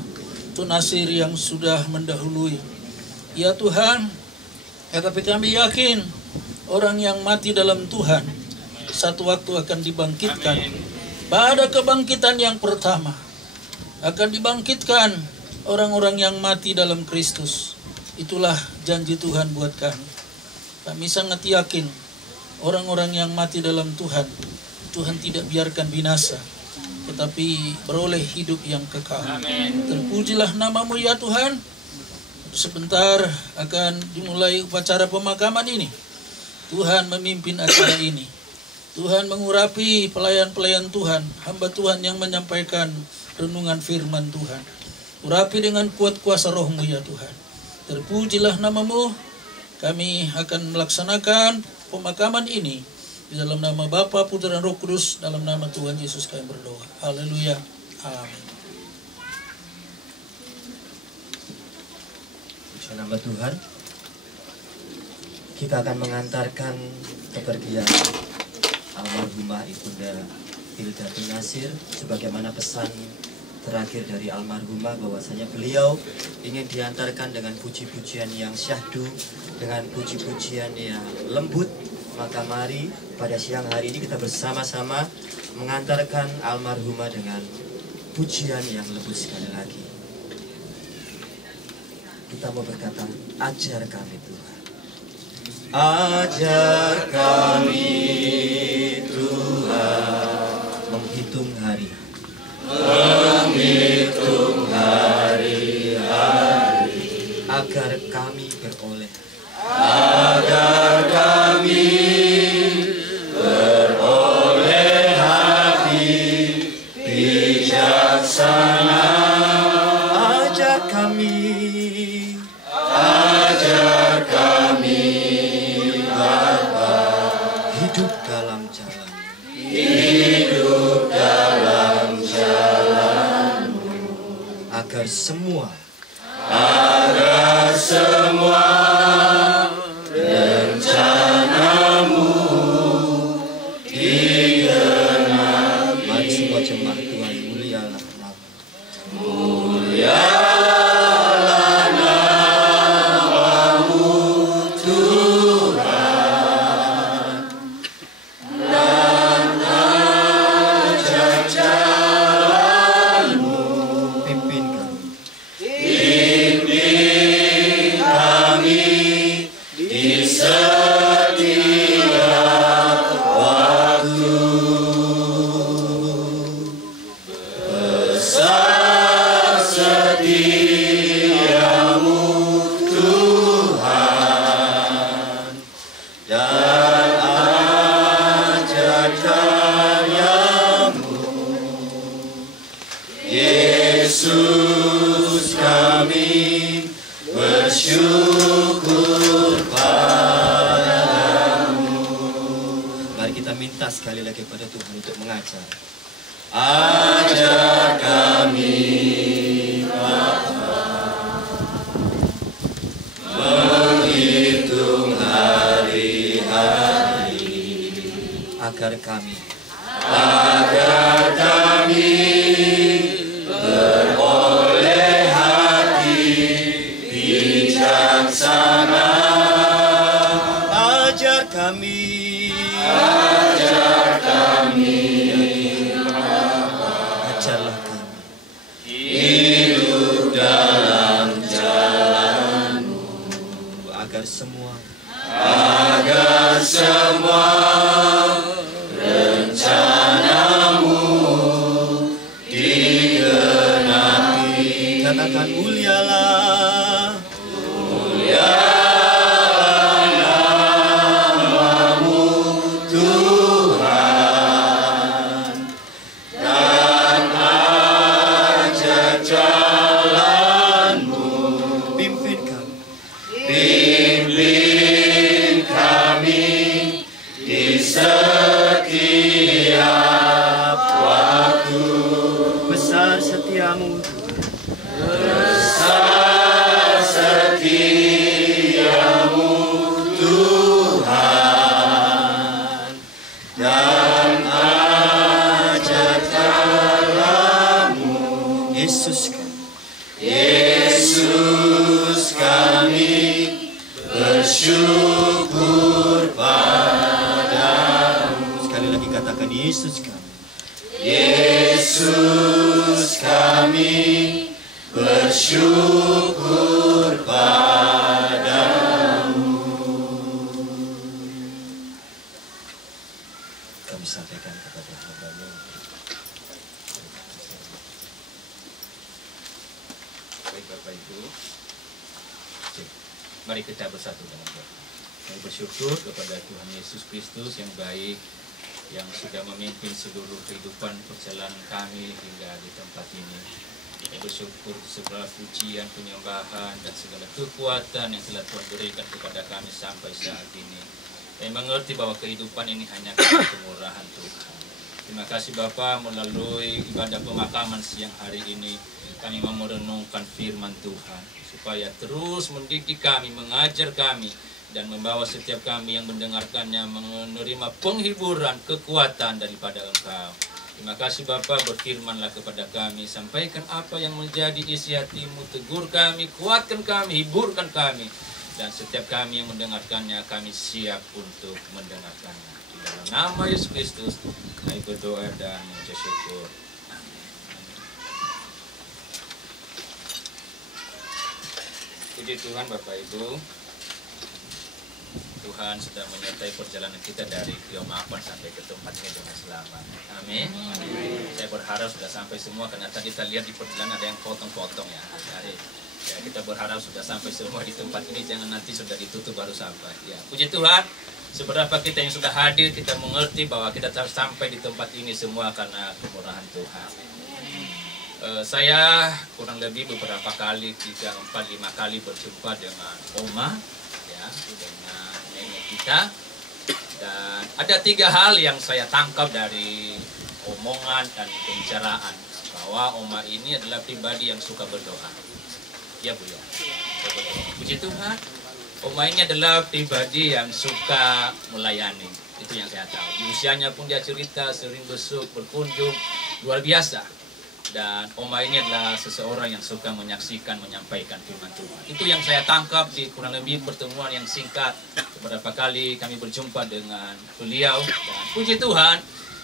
Tunasir yang sudah mendahului. Ya Tuhan, tapi kami yakin orang yang mati dalam Tuhan satu waktu akan dibangkitkan. Pada kebangkitan yang pertama akan dibangkitkan orang-orang yang mati dalam Kristus. Itulah janji Tuhan buat kami. Kami sangat yakin orang-orang yang mati dalam Tuhan, Tuhan tidak biarkan binasa, tetapi beroleh hidup yang kekal. Terpujilah nama-Mu ya Tuhan. Sebentar akan dimulai upacara pemakaman ini. Tuhan memimpin acara ini. Tuhan mengurapi pelayan-pelayan Tuhan, hamba Tuhan yang menyampaikan renungan firman Tuhan. Urapi dengan kuat kuasa roh-Mu ya Tuhan. Terpujilah nama-Mu. Kami akan melaksanakan pemakaman ini di dalam nama Bapa, Putra, dan Roh Kudus, dalam nama Tuhan Yesus kami berdoa. Haleluya. Amin. Puji nama Tuhan. Kita akan mengantarkan kepergian almarhumah Ibunda Hilda Tunasir sebagaimana pesan terakhir dari almarhumah bahwasanya beliau ingin diantarkan dengan puji-pujian yang syahdu, dengan puji-pujian yang lembut. Maka mari pada siang hari ini kita bersama-sama mengantarkan almarhumah dengan pujian yang lembut sekali lagi. Kita mau berkata, ajar kami Tuhan. Ajar kami Tuhan menghitung hari. Menghitung hari-hari agar kami beroleh. Agar kami beroleh hati bijaksana. Ajar kami Bapa, hidup dalam jalan. Hidup dalam jalan-Mu. Agar semua rencana-Mu digenapi. Mari semua jemaat Tuhan, mulialah nama-Mu. Mulialah nama-Mu Tuhan, dan ajar jalan-Mu. Pimpin kami di setiap waktu. Besar setiamu Tuhan, dan ajar karya-Mu. Yesus, kami bersyukur padamu. Mari kita minta sekali lagi pada Tuhan untuk mengajar. Ajar kami Bapa, menghitung hari-hari agar kami beroleh hati bijaksana. Ajar kami ajarlah kami hidup dalam jalan-Mu, agar semua rencana-Mu digenapi. Katakan mulialah nama-Mu Tuhan, dan ajar jalan-Mu. Pimpin kami di setiap waktu. Besar setiamu Tuhan, dan ajar karya-Mu. Yesus, kami bersyukur padamu. Sekali lagi katakan, Yesus kami bersyukur padamu. Kami sampaikan kepada hamba-Mu. Baik Bapak Ibu, mari kita bersatu dengan doa. Kami bersyukur kepada Tuhan Yesus Kristus yang baik, yang sudah memimpin seluruh kehidupan perjalanan kami hingga di tempat ini. Kami bersyukur segala pujian, penyembahan, dan segala kekuatan yang telah Tuhan berikan kepada kami sampai saat ini. Kami mengerti bahwa kehidupan ini hanya karena kemurahan Tuhan. Terima kasih Bapa, melalui ibadah pemakaman siang hari ini kami mau merenungkan firman Tuhan, supaya terus mendidik kami, mengajar kami, dan membawa setiap kami yang mendengarkannya menerima penghiburan, kekuatan daripada Engkau. Terima kasih Bapa, berfirmanlah kepada kami, sampaikan apa yang menjadi isi hatimu, tegur kami, kuatkan kami, hiburkan kami, dan setiap kami yang mendengarkannya, kami siap untuk mendengarkannya. Di dalam nama Yesus Kristus, kami berdoa dan mengucap syukur. Amin. Puji Tuhan Bapak Ibu. Tuhan sudah menyertai perjalanan kita dari Piomapan sampai ke tempat ini dengan selamat. Amin. Saya berharap sudah sampai semua, karena tadi kita lihat di perjalanan ada yang potong-potong ya. Jadi kita berharap sudah sampai semua di tempat ini, jangan nanti sudah ditutup baru sampai. Ya, puji Tuhan. Seberapa kita yang sudah hadir, kita mengerti bahwa kita harus sampai di tempat ini semua karena kemurahan Tuhan. Saya kurang lebih beberapa kali, 3, 4, 5 kali berjumpa dengan Oma, ya, dengan nenek kita, dan ada 3 hal yang saya tangkap dari omongan dan pembicaraan, bahwa Oma ini adalah pribadi yang suka berdoa. Ya Bu ya, puji Tuhan. Oma ini adalah pribadi yang suka melayani, itu yang saya tahu. Di usianya pun dia cerita sering besuk, berkunjung, luar biasa. Dan Oma ini adalah seseorang yang suka menyaksikan, menyampaikan firman Tuhan. Itu yang saya tangkap di kurang lebih pertemuan yang singkat. Beberapa kali kami berjumpa dengan beliau. Dan puji Tuhan,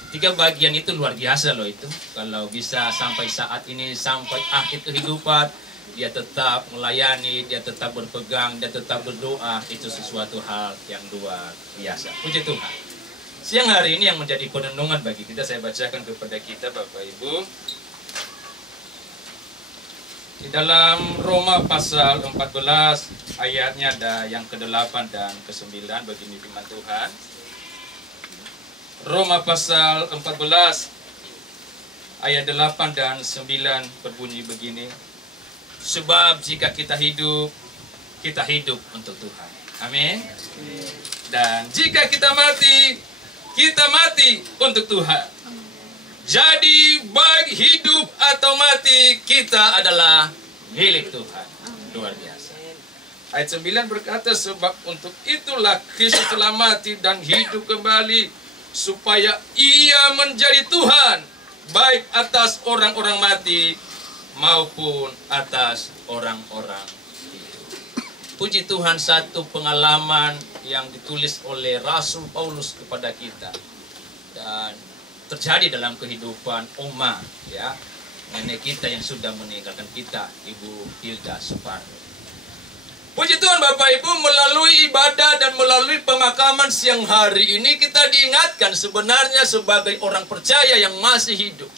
3 bagian itu luar biasa loh itu. Kalau bisa sampai saat ini, sampai akhir kehidupan, dia tetap melayani, dia tetap berpegang, dia tetap berdoa. Itu sesuatu hal yang luar biasa. Puji Tuhan. Siang hari ini yang menjadi penenungan bagi kita, saya bacakan kepada kita Bapak Ibu. Di dalam Roma pasal 14 ayatnya ada yang ke-8 dan ke-9 begini firman Tuhan. Roma pasal 14 ayat 8 dan 9 berbunyi begini. Sebab jika kita hidup untuk Tuhan. Amin. Dan jika kita mati untuk Tuhan. Jadi baik hidup atau mati, kita adalah milik Tuhan. Luar biasa. Ayat 9 berkata, sebab untuk itulah Kristus telah mati dan hidup kembali, supaya ia menjadi Tuhan, baik atas orang-orang mati maupun atas orang-orang hidup. Puji Tuhan, satu pengalaman yang ditulis oleh Rasul Paulus kepada kita. Dan terjadi dalam kehidupan Oma, ya, nenek kita yang sudah meninggalkan kita, Ibu Hilda Suparno. Puji Tuhan Bapak Ibu, melalui ibadah dan melalui pemakaman siang hari ini kita diingatkan sebenarnya sebagai orang percaya yang masih hidup.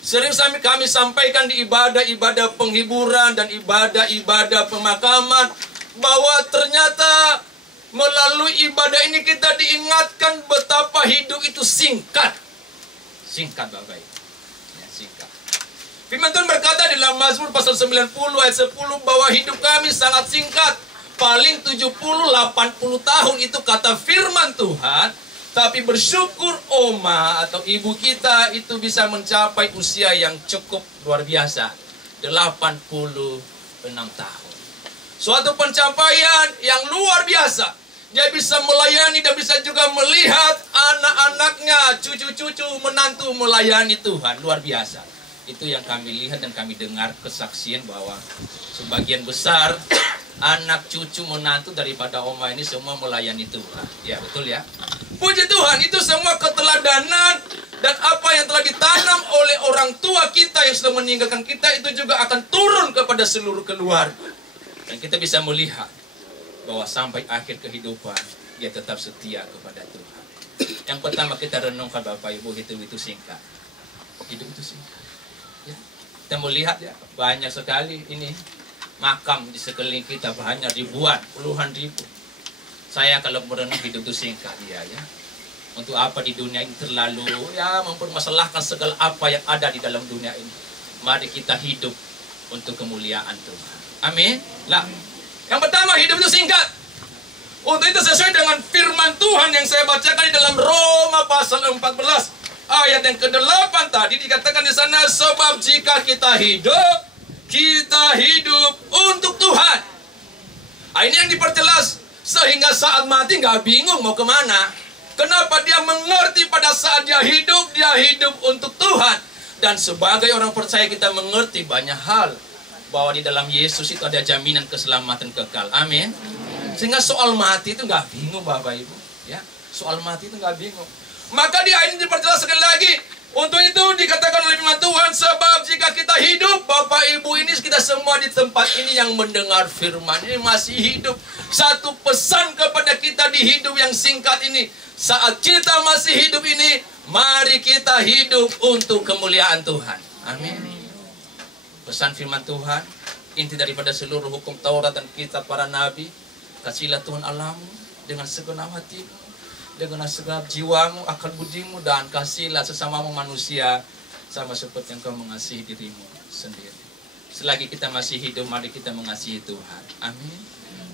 Sering kami sampaikan di ibadah-ibadah penghiburan dan ibadah-ibadah pemakaman bahwa ternyata melalui ibadah ini kita diingatkan betapa hidup itu singkat. Singkat Bapak Ibu, ya, singkat. Firman Tuhan berkata dalam Mazmur pasal 90 ayat 10 bahwa hidup kami sangat singkat. Paling 70-80 tahun itu kata firman Tuhan. Tapi bersyukur Oma atau ibu kita itu bisa mencapai usia yang cukup luar biasa. 86 tahun. Suatu pencapaian yang luar biasa. Dia bisa melayani dan bisa juga melihat anak-anaknya, cucu-cucu, menantu melayani Tuhan. Luar biasa. Itu yang kami lihat dan kami dengar kesaksian bahwa sebagian besar anak, cucu, menantu daripada Oma ini semua melayani Tuhan. Ya, betul ya. Puji Tuhan, itu semua keteladanan dan apa yang telah ditanam oleh orang tua kita yang sudah meninggalkan kita itu juga akan turun kepada seluruh keluarga. Dan kita bisa melihat bahwa sampai akhir kehidupan dia tetap setia kepada Tuhan. Yang pertama kita renungkan Bapak Ibu, hidup itu singkat. Hidup itu singkat. Ya. Kita melihat ya, banyak sekali ini makam di sekeliling kita, banyak ribuan, puluhan ribu. Saya kalau merenung hidup itu singkat ya. Untuk apa di dunia ini terlalu ya mempermasalahkan segala apa yang ada di dalam dunia ini. Mari kita hidup untuk kemuliaan Tuhan. Amin. Lah. Yang pertama, hidup itu singkat. Untuk itu sesuai dengan firman Tuhan yang saya bacakan di dalam Roma pasal 14 ayat yang ke-8 tadi dikatakan di sana, sebab jika kita hidup untuk Tuhan. Ini yang diperjelas sehingga saat mati nggak bingung mau kemana. Kenapa? Dia mengerti pada saat dia hidup untuk Tuhan. Dan sebagai orang percaya kita mengerti banyak hal, bahwa di dalam Yesus itu ada jaminan keselamatan kekal. Amin. Sehingga soal mati itu nggak bingung Bapak Ibu. Ya, soal mati itu nggak bingung. Maka di ayat ini diperjelas sekali lagi. Untuk itu dikatakan oleh firman Tuhan, sebab jika kita hidup, Bapak Ibu ini kita semua di tempat ini yang mendengar firman ini masih hidup. Satu pesan kepada kita di hidup yang singkat ini, saat kita masih hidup ini, mari kita hidup untuk kemuliaan Tuhan. Amin. Pesan firman Tuhan, inti daripada seluruh hukum Taurat dan kitab para nabi, kasihlah Tuhan Allahmu dengan segenap hatimu, dengan segenap jiwamu, akal budimu, dan kasihlah sesamamu manusia sama seperti yang kau mengasihi dirimu sendiri. Selagi kita masih hidup, mari kita mengasihi Tuhan. Amin.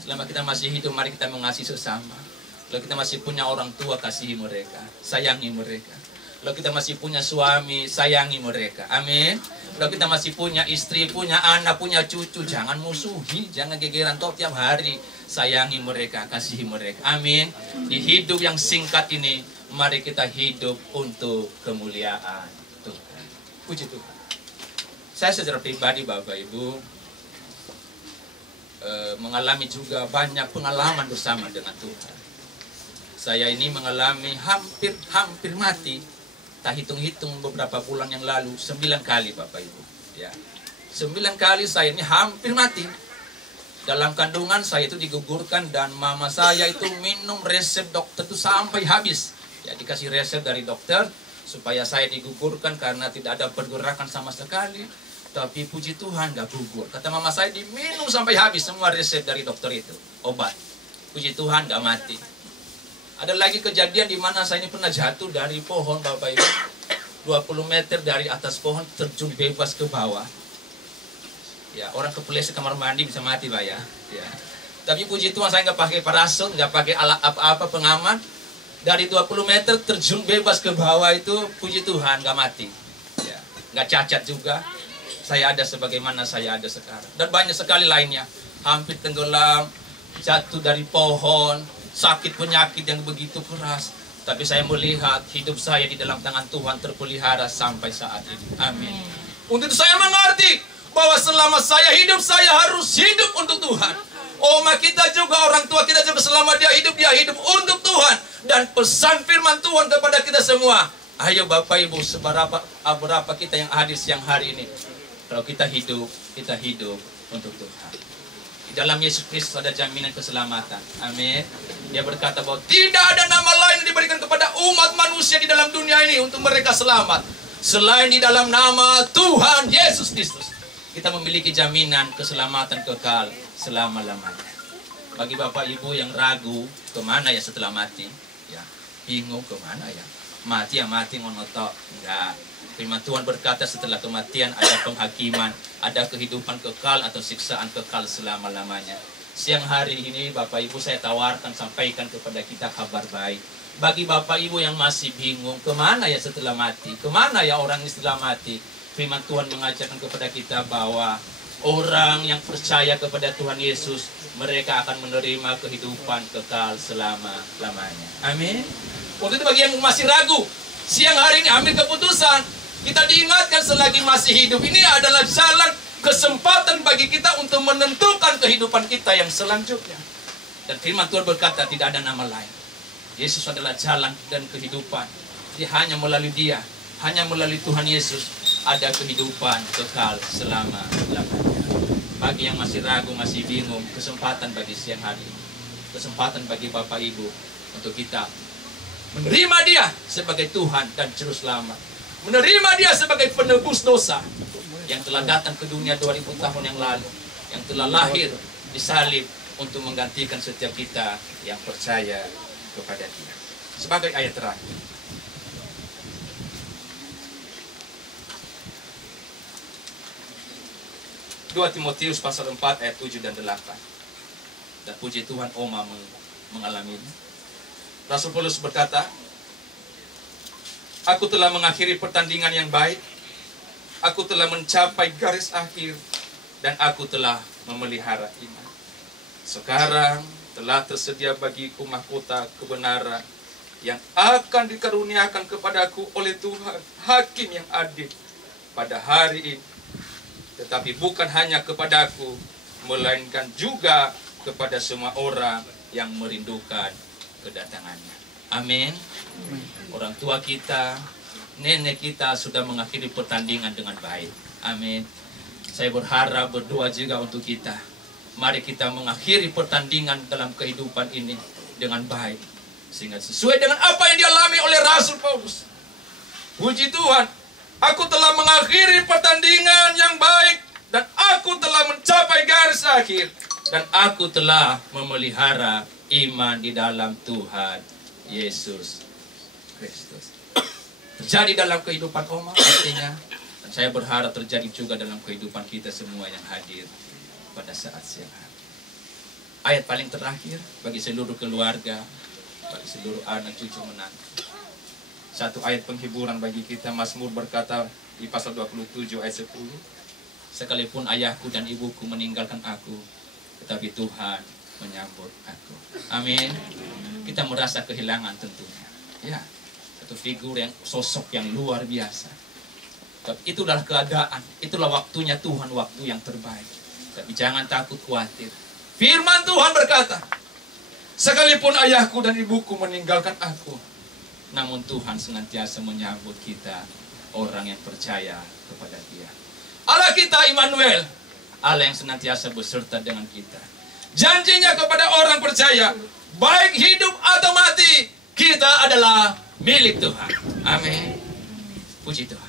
Selama kita masih hidup, mari kita mengasihi sesama. Kalau kita masih punya orang tua, kasihi mereka, sayangi mereka. Kalau kita masih punya suami, sayangi mereka. Amin. Kalau kita masih punya istri, punya anak, punya cucu, jangan musuhi, jangan gegeran tiap hari. Sayangi mereka, kasihi mereka. Amin. Di hidup yang singkat ini, mari kita hidup untuk kemuliaan Tuhan. Puji Tuhan. Saya secara pribadi Bapak Ibu mengalami juga banyak pengalaman bersama dengan Tuhan. Saya ini mengalami hampir mati. Tak hitung-hitung beberapa bulan yang lalu 9 kali Bapak Ibu. Ya, 9 kali saya ini hampir mati. Dalam kandungan saya itu digugurkan dan mama saya itu minum resep dokter itu sampai habis. Ya, dikasih resep dari dokter supaya saya digugurkan karena tidak ada pergerakan sama sekali. Tapi puji Tuhan gak gugur. Kata mama saya diminum sampai habis semua resep dari dokter itu, obat. Puji Tuhan gak mati. Ada lagi kejadian di mana saya ini pernah jatuh dari pohon Bapak Ibu. 20 meter dari atas pohon terjun bebas ke bawah. Ya, orang kepleset kamar mandi bisa mati Pak ya. Ya. Tapi puji Tuhan saya nggak pakai parasut, nggak pakai alat apa-apa pengaman. Dari 20 meter terjun bebas ke bawah itu puji Tuhan nggak mati. Ya. Nggak cacat juga. Saya ada sebagaimana saya ada sekarang. Dan banyak sekali lainnya. Hampir tenggelam, jatuh dari pohon, sakit penyakit yang begitu keras. Tapi saya melihat hidup saya di dalam tangan Tuhan terpelihara sampai saat ini. Amin. Untuk itu saya mengerti bahwa selama saya hidup, saya harus hidup untuk Tuhan. Oma kita juga, orang tua kita juga selama dia hidup untuk Tuhan. Dan pesan firman Tuhan kepada kita semua. Ayo Bapak Ibu, berapa kita yang hadir siang hari ini. Kalau kita hidup untuk Tuhan. Di dalam Yesus Kristus ada jaminan keselamatan. Amin. Dia berkata bahwa tidak ada nama lain yang diberikan kepada umat manusia di dalam dunia ini untuk mereka selamat. Selain di dalam nama Tuhan Yesus Kristus. Kita memiliki jaminan keselamatan kekal selama-lamanya. Bagi Bapak Ibu yang ragu, kemana ya setelah mati? Ya, bingung kemana ya? Mati ya mati ngonotok. Enggak. Firman Tuhan berkata setelah kematian ada penghakiman, ada kehidupan kekal atau siksaan kekal selama-lamanya. Siang hari ini Bapak Ibu saya tawarkan, sampaikan kepada kita kabar baik. Bagi Bapak Ibu yang masih bingung, kemana ya setelah mati? Kemana ya orang setelah mati? Firman Tuhan mengajarkan kepada kita bahwa orang yang percaya kepada Tuhan Yesus, mereka akan menerima kehidupan kekal selama-lamanya. Amin. Untuk itu bagi yang masih ragu, siang hari ini ambil keputusan. Kita diingatkan selagi masih hidup ini adalah jalan kesempatan bagi kita untuk menentukan kehidupan kita yang selanjutnya. Dan firman Tuhan berkata tidak ada nama lain. Yesus adalah jalan dan kehidupan. Jadi hanya melalui Dia, hanya melalui Tuhan Yesus ada kehidupan kekal selama-lamanya. Bagi yang masih ragu, masih bingung, kesempatan bagi siang hari ini. Kesempatan bagi Bapak Ibu untuk kita menerima Dia sebagai Tuhan dan Juru Selamat. Menerima Dia sebagai penebus dosa yang telah datang ke dunia 2000 tahun yang lalu, yang telah lahir disalib untuk menggantikan setiap kita yang percaya kepada Dia. Sebagai ayat terakhir, 2 Timotius pasal 4 ayat 7 dan 8. Dan puji Tuhan Oma mengalami ini. Rasul Paulus berkata, aku telah mengakhiri pertandingan yang baik, aku telah mencapai garis akhir, dan aku telah memelihara iman. Sekarang telah tersedia bagiku mahkota kebenaran yang akan dikaruniakan kepadaku oleh Tuhan, hakim yang adil pada hari ini. Tetapi bukan hanya kepadaku, melainkan juga kepada semua orang yang merindukan kedatangannya. Amin. Orang tua kita, nenek kita sudah mengakhiri pertandingan dengan baik. Amin. Saya berharap, berdoa juga untuk kita. Mari kita mengakhiri pertandingan dalam kehidupan ini dengan baik, sehingga sesuai dengan apa yang dialami oleh Rasul Paulus. Puji Tuhan, aku telah mengakhiri pertandingan yang baik, dan aku telah mencapai garis akhir, dan aku telah memelihara iman di dalam Tuhan Yesus Kristus. Terjadi dalam kehidupan Oma artinya, dan saya berharap terjadi juga dalam kehidupan kita semua yang hadir pada saat siang hari. Ayat paling terakhir bagi seluruh keluarga, bagi seluruh anak cucu menantu. Satu ayat penghiburan bagi kita. Mazmur berkata di pasal 27 ayat 10, sekalipun ayahku dan ibuku meninggalkan aku, tetapi Tuhan menyambut aku. Amin. Kita merasa kehilangan tentunya. Ya, satu figur yang sosok yang luar biasa. Tapi itulah keadaan, itulah waktunya Tuhan, waktu yang terbaik. Tapi jangan takut, khawatir. Firman Tuhan berkata, sekalipun ayahku dan ibuku meninggalkan aku, namun Tuhan senantiasa menyambut kita, orang yang percaya kepada Dia. Allah kita Immanuel, Allah yang senantiasa beserta dengan kita. Janjinya kepada orang percaya, baik hidup atau mati, kita adalah milik Tuhan. Amin. Puji Tuhan.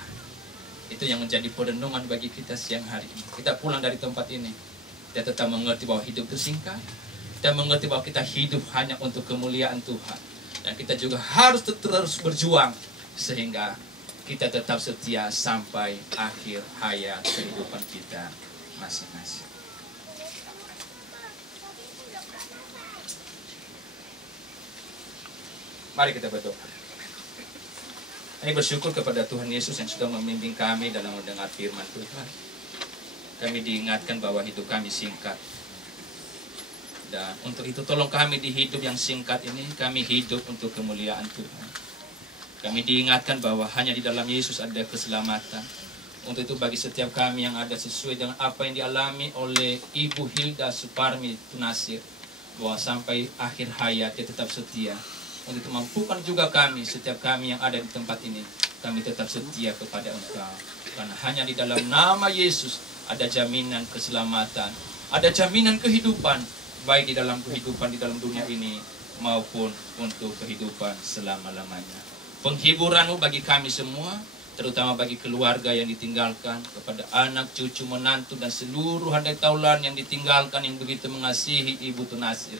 Itu yang menjadi perenungan bagi kita siang hari ini. Kita pulang dari tempat ini, kita tetap mengerti bahwa hidup itu singkat. Kita mengerti bahwa kita hidup hanya untuk kemuliaan Tuhan. Dan kita juga harus terus berjuang, sehingga kita tetap setia sampai akhir hayat kehidupan kita masing-masing. Mari kita berdoa. Kami bersyukur kepada Tuhan Yesus yang sudah membimbing kami dalam mendengar firman Tuhan. Kami diingatkan bahwa hidup kami singkat. Dan untuk itu tolong kami di hidup yang singkat ini, kami hidup untuk kemuliaan Tuhan. Kami diingatkan bahwa hanya di dalam Yesus ada keselamatan. Untuk itu bagi setiap kami yang ada sesuai dengan apa yang dialami oleh Ibu Hilda Suparmi Tunasir, bahwa sampai akhir hayat dia tetap setia. Untuk itu mampukan juga kami, setiap kami yang ada di tempat ini, kami tetap setia kepada Engkau. Karena hanya di dalam nama Yesus ada jaminan keselamatan, ada jaminan kehidupan, baik di dalam kehidupan di dalam dunia ini, maupun untuk kehidupan selama-lamanya. Penghiburan-Mu bagi kami semua, terutama bagi keluarga yang ditinggalkan, kepada anak, cucu, menantu, dan seluruh handai taulan yang ditinggalkan, yang begitu mengasihi Ibu Tunasir.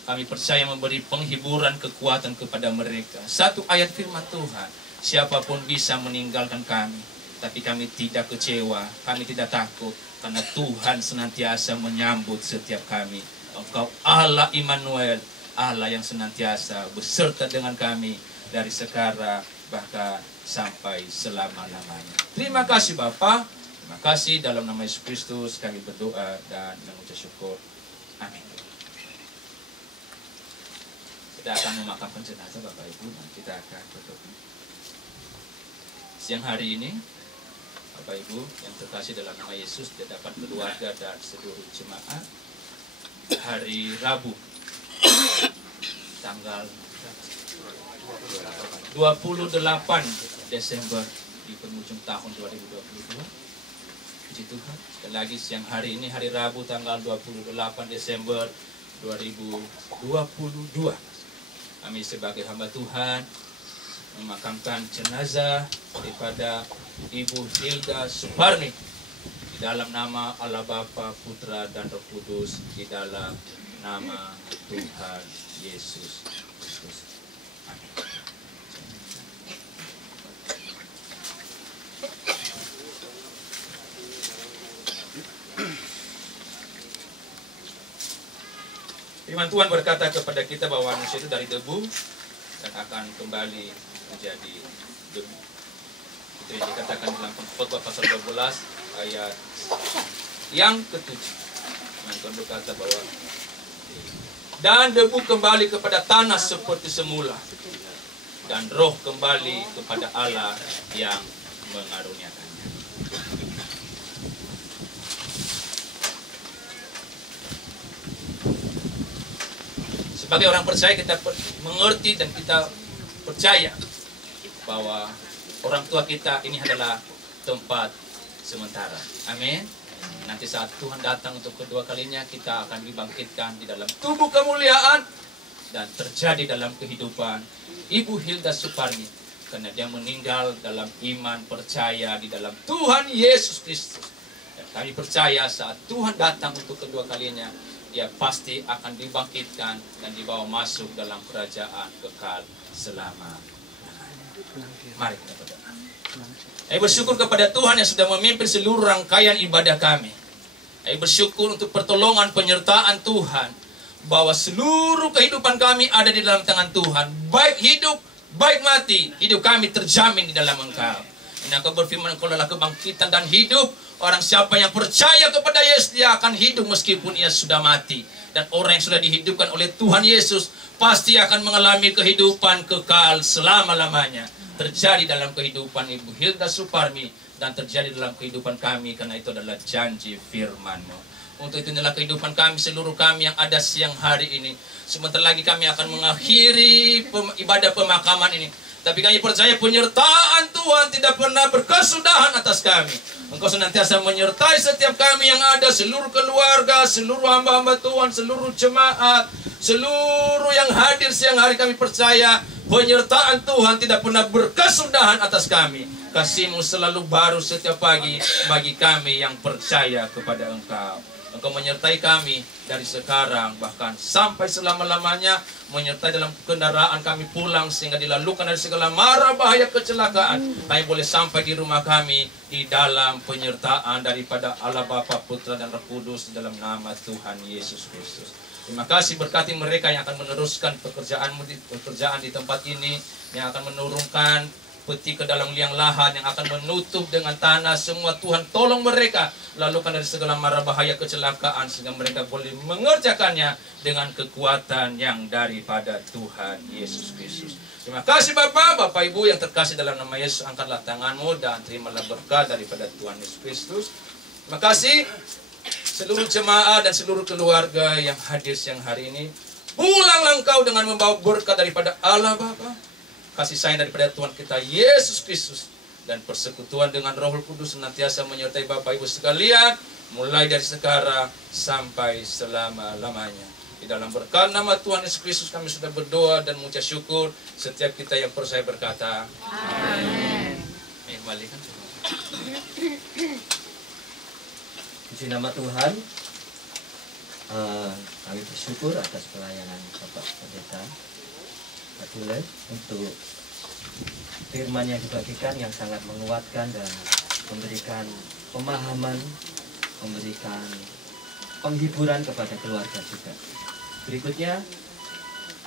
Kami percaya memberi penghiburan, kekuatan kepada mereka. Satu ayat firman Tuhan, siapapun bisa meninggalkan kami, tapi kami tidak kecewa, kami tidak takut, karena Tuhan senantiasa menyambut setiap kami. Engkau Allah Immanuel, Allah yang senantiasa beserta dengan kami dari sekarang bahkan sampai selama-lamanya. Terima kasih Bapa, terima kasih dalam nama Yesus Kristus kami berdoa dan mengucap syukur. Amin. Kita akan memakamkan jenazah Bapak Ibu dan kita akan berdoa. Siang hari ini, Bapak Ibu yang terkasih dalam nama Yesus di hadapan keluarga dan seluruh jemaat, hari Rabu, tanggal 28 Desember di penghujung tahun 2022. Puji Tuhan, sekali lagi siang hari ini, hari Rabu tanggal 28 Desember 2022. Kami sebagai hamba Tuhan memakamkan jenazah daripada Ibu Hilda Suparmi di dalam nama Allah Bapa, Putra, dan Roh Kudus, di dalam nama Tuhan Yesus Kristus. Amin. Firman Tuhan berkata kepada kita bahwa manusia itu dari debu dan akan kembali menjadi debu. Itu yang dikatakan dalam Khotbah pasal 12 ayat yang ke-7. Firman Tuhan berkata bahwa dan debu kembali kepada tanah seperti semula, dan roh kembali kepada Allah yang mengaruniakannya. Sebagai orang percaya, kita mengerti dan kita percaya bahwa orang tua kita ini adalah tempat sementara. Amin. Nanti saat Tuhan datang untuk kedua kalinya, kita akan dibangkitkan di dalam tubuh kemuliaan dan terjadi dalam kehidupan Ibu Hilda Suparmi, karena dia meninggal dalam iman percaya di dalam Tuhan Yesus Kristus. Dan kami percaya saat Tuhan datang untuk kedua kalinya, dia pasti akan dibangkitkan dan dibawa masuk dalam kerajaan kekal selama-lamanya. Mari kita berdoa. Saya bersyukur kepada Tuhan yang sudah memimpin seluruh rangkaian ibadah kami. Saya bersyukur untuk pertolongan penyertaan Tuhan, bahwa seluruh kehidupan kami ada di dalam tangan Tuhan. Baik hidup, baik mati, hidup kami terjamin di dalam Engkau. Ini Engkau berfirman, Engkau adalah kebangkitan dan hidup. Orang siapa yang percaya kepada Yesus, dia akan hidup meskipun ia sudah mati. Dan orang yang sudah dihidupkan oleh Tuhan Yesus pasti akan mengalami kehidupan kekal selama-lamanya. Terjadi dalam kehidupan Ibu Hilda Suparmi dan terjadi dalam kehidupan kami, karena itu adalah janji firman-Mu. Untuk itu inilah kehidupan kami, seluruh kami yang ada siang hari ini. Sebentar lagi kami akan mengakhiri ibadah pemakaman ini. Tapi kami percaya penyertaan Tuhan tidak pernah berkesudahan atas kami. Engkau senantiasa menyertai setiap kami yang ada, seluruh keluarga, seluruh hamba-hamba Tuhan, seluruh jemaat, seluruh yang hadir siang hari. Kami percaya penyertaan Tuhan tidak pernah berkesudahan atas kami. Kasih-Mu selalu baru setiap pagi bagi kami yang percaya kepada Engkau. Engkau menyertai kami dari sekarang bahkan sampai selama-lamanya, menyertai dalam kendaraan kami pulang sehingga dilalukan dari segala mara bahaya kecelakaan. Kami boleh sampai di rumah kami di dalam penyertaan daripada Allah Bapa, Putra dan Roh Kudus, di dalam nama Tuhan Yesus Kristus. Terima kasih, berkati mereka yang akan meneruskan pekerjaan di tempat ini, yang akan menurunkan peti ke dalam liang lahan, yang akan menutup dengan tanah semua. Tuhan tolong mereka lalukan dari segala mara bahaya kecelakaan, sehingga mereka boleh mengerjakannya dengan kekuatan yang daripada Tuhan Yesus Kristus. Terima kasih Bapak Ibu yang terkasih dalam nama Yesus. Angkatlah tanganmu dan terimalah berkat daripada Tuhan Yesus Kristus. Terima kasih seluruh jemaat dan seluruh keluarga yang hadir siang hari ini. Pulanglah engkau dengan membawa berkat daripada Allah Bapa, kasih sayang daripada Tuhan kita Yesus Kristus, dan persekutuan dengan Roh Kudus senantiasa menyertai Bapak Ibu sekalian, mulai dari sekarang sampai selama-lamanya. Di dalam berkat nama Tuhan Yesus Kristus kami sudah berdoa dan mengucap syukur. Setiap kita yang percaya berkata amin. Balikan. Puji nama Tuhan. Kami bersyukur atas pelayanan Bapak Pendeta Adule untuk firman yang dibagikan yang sangat menguatkan dan memberikan pemahaman, memberikan penghiburan kepada keluarga juga. Berikutnya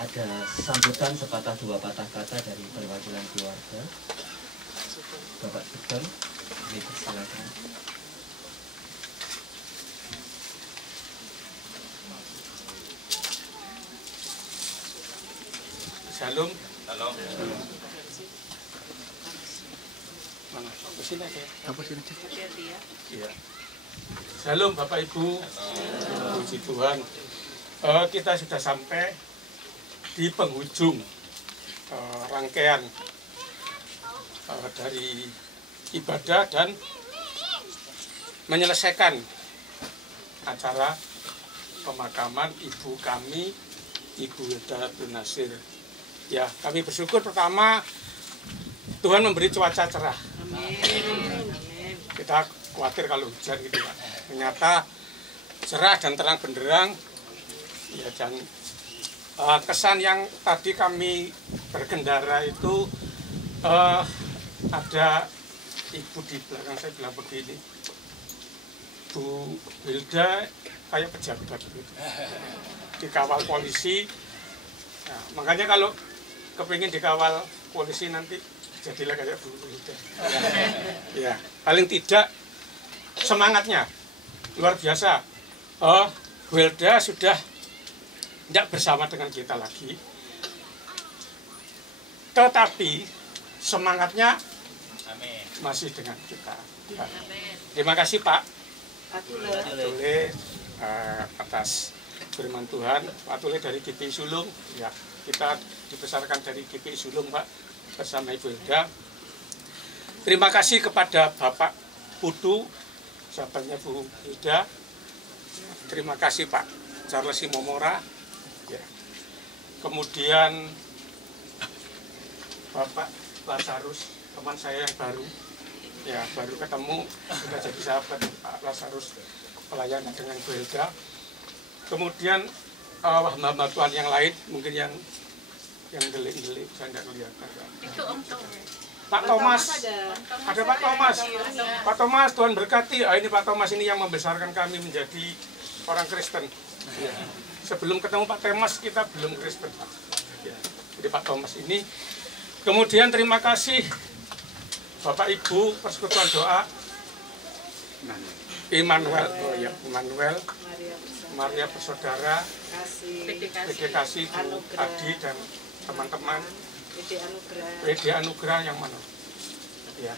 ada sambutan sepatah dua patah kata dari perwakilan keluarga. Bapak Sugeng, silakan. Shalom. Shalom. Mana? Sini aja. Iya. Shalom Bapak Ibu. Puji Tuhan. Kita sudah sampai di penghujung rangkaian dari ibadah dan menyelesaikan acara pemakaman ibu kami, Ibu Hilda Nasir. Ya, kami bersyukur pertama Tuhan memberi cuaca cerah. Kita khawatir kalau hujan gitu kan. Ternyata cerah dan terang benderang. Ya, dan kesan yang tadi kami berkendara itu ada ibu di belakang saya bilang begini, Bu Hilda kayak pejabat gitu, dikawal polisi. Nah, makanya kalau kepingin dikawal polisi nanti jadilah kayak Bu Hilda. Ya, paling tidak semangatnya luar biasa. Bu Hilda sudah tidak bersama dengan kita lagi. tetapi semangatnya masih dengan kita. Ya. Terima kasih Pak Tule atas firman Tuhan. Pak Tule dari GPI Sulung, ya, kita dibesarkan dari GPI Sulung Pak bersama Ibu Hilda. Terima kasih kepada Bapak Putu, sahabatnya Bu Hilda. Terima kasih Pak Charles Simomora. Ya. Kemudian Bapak Lazarus, teman saya yang baru, ya baru ketemu, sudah jadi sahabat Pak Lazarus, pelayanan dengan Bu Hilda. Kemudian hamba Tuhan yang lain, mungkin yang delik-delik, saya nggak kelihatan. Itu Om Pak Thomas, ada Pak Thomas. Pak Thomas, Tuhan berkati. Ini Pak Thomas ini yang membesarkan kami menjadi orang Kristen. Ya. Sebelum ketemu Pak Thomas, kita belum Kristen. Ya. Jadi Pak Thomas ini. Kemudian terima kasih Bapak Ibu Persekutuan Doa Immanuel, Immanuel, Maria Bersaudara, PDKasi, Adi dan teman-teman, PD Anugerah yang mana? Ya.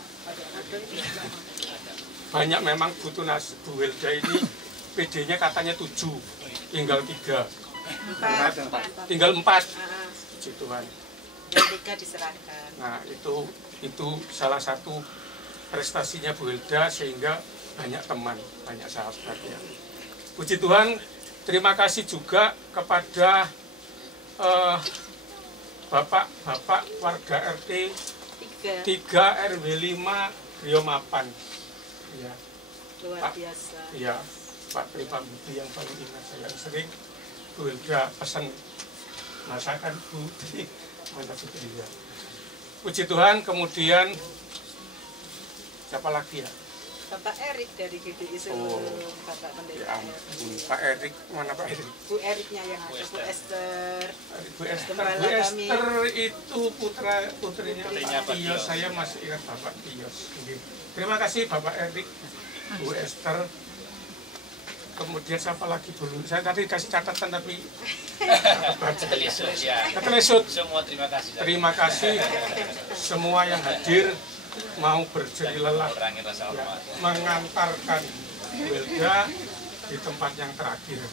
Banyak memang butuh Bu Hilda ini, PD-nya katanya 7, tinggal 3, tinggal 4, puji Tuhan. Yang 3 diserahkan. Nah itu salah satu prestasinya Bu Hilda sehingga banyak teman, banyak sahabat ya. Puji Tuhan, terima kasih juga kepada Bapak warga RT 3 RW 5 Rio Mapan. Ya. Luar biasa. Iya, Pak Pribadi yang paling ingat saya sering Bu Hilda pesan masakan Bu. Mantap sekali ya. Puji Tuhan, kemudian siapa lagi ya? Bapak Erik dari GPI Sulung, Bapak Pendeta. Ya, Pak Erik, mana Pak Erik? Bu Eriknya yang ada, Bu Esther. Bu Esther itu putrinya Pak Tios. Saya masih ingat Bapak Tios. Terima kasih Bapak Erik, Bu Esther. Kemudian siapa lagi dulu? Saya tadi kasih catatan tapi Ketelisut ya. Ketelisut. Semua terima kasih. Terima kasih semua yang hadir mau berjeri lelah ya, mengantarkan Bu Hilda di tempat yang terakhir.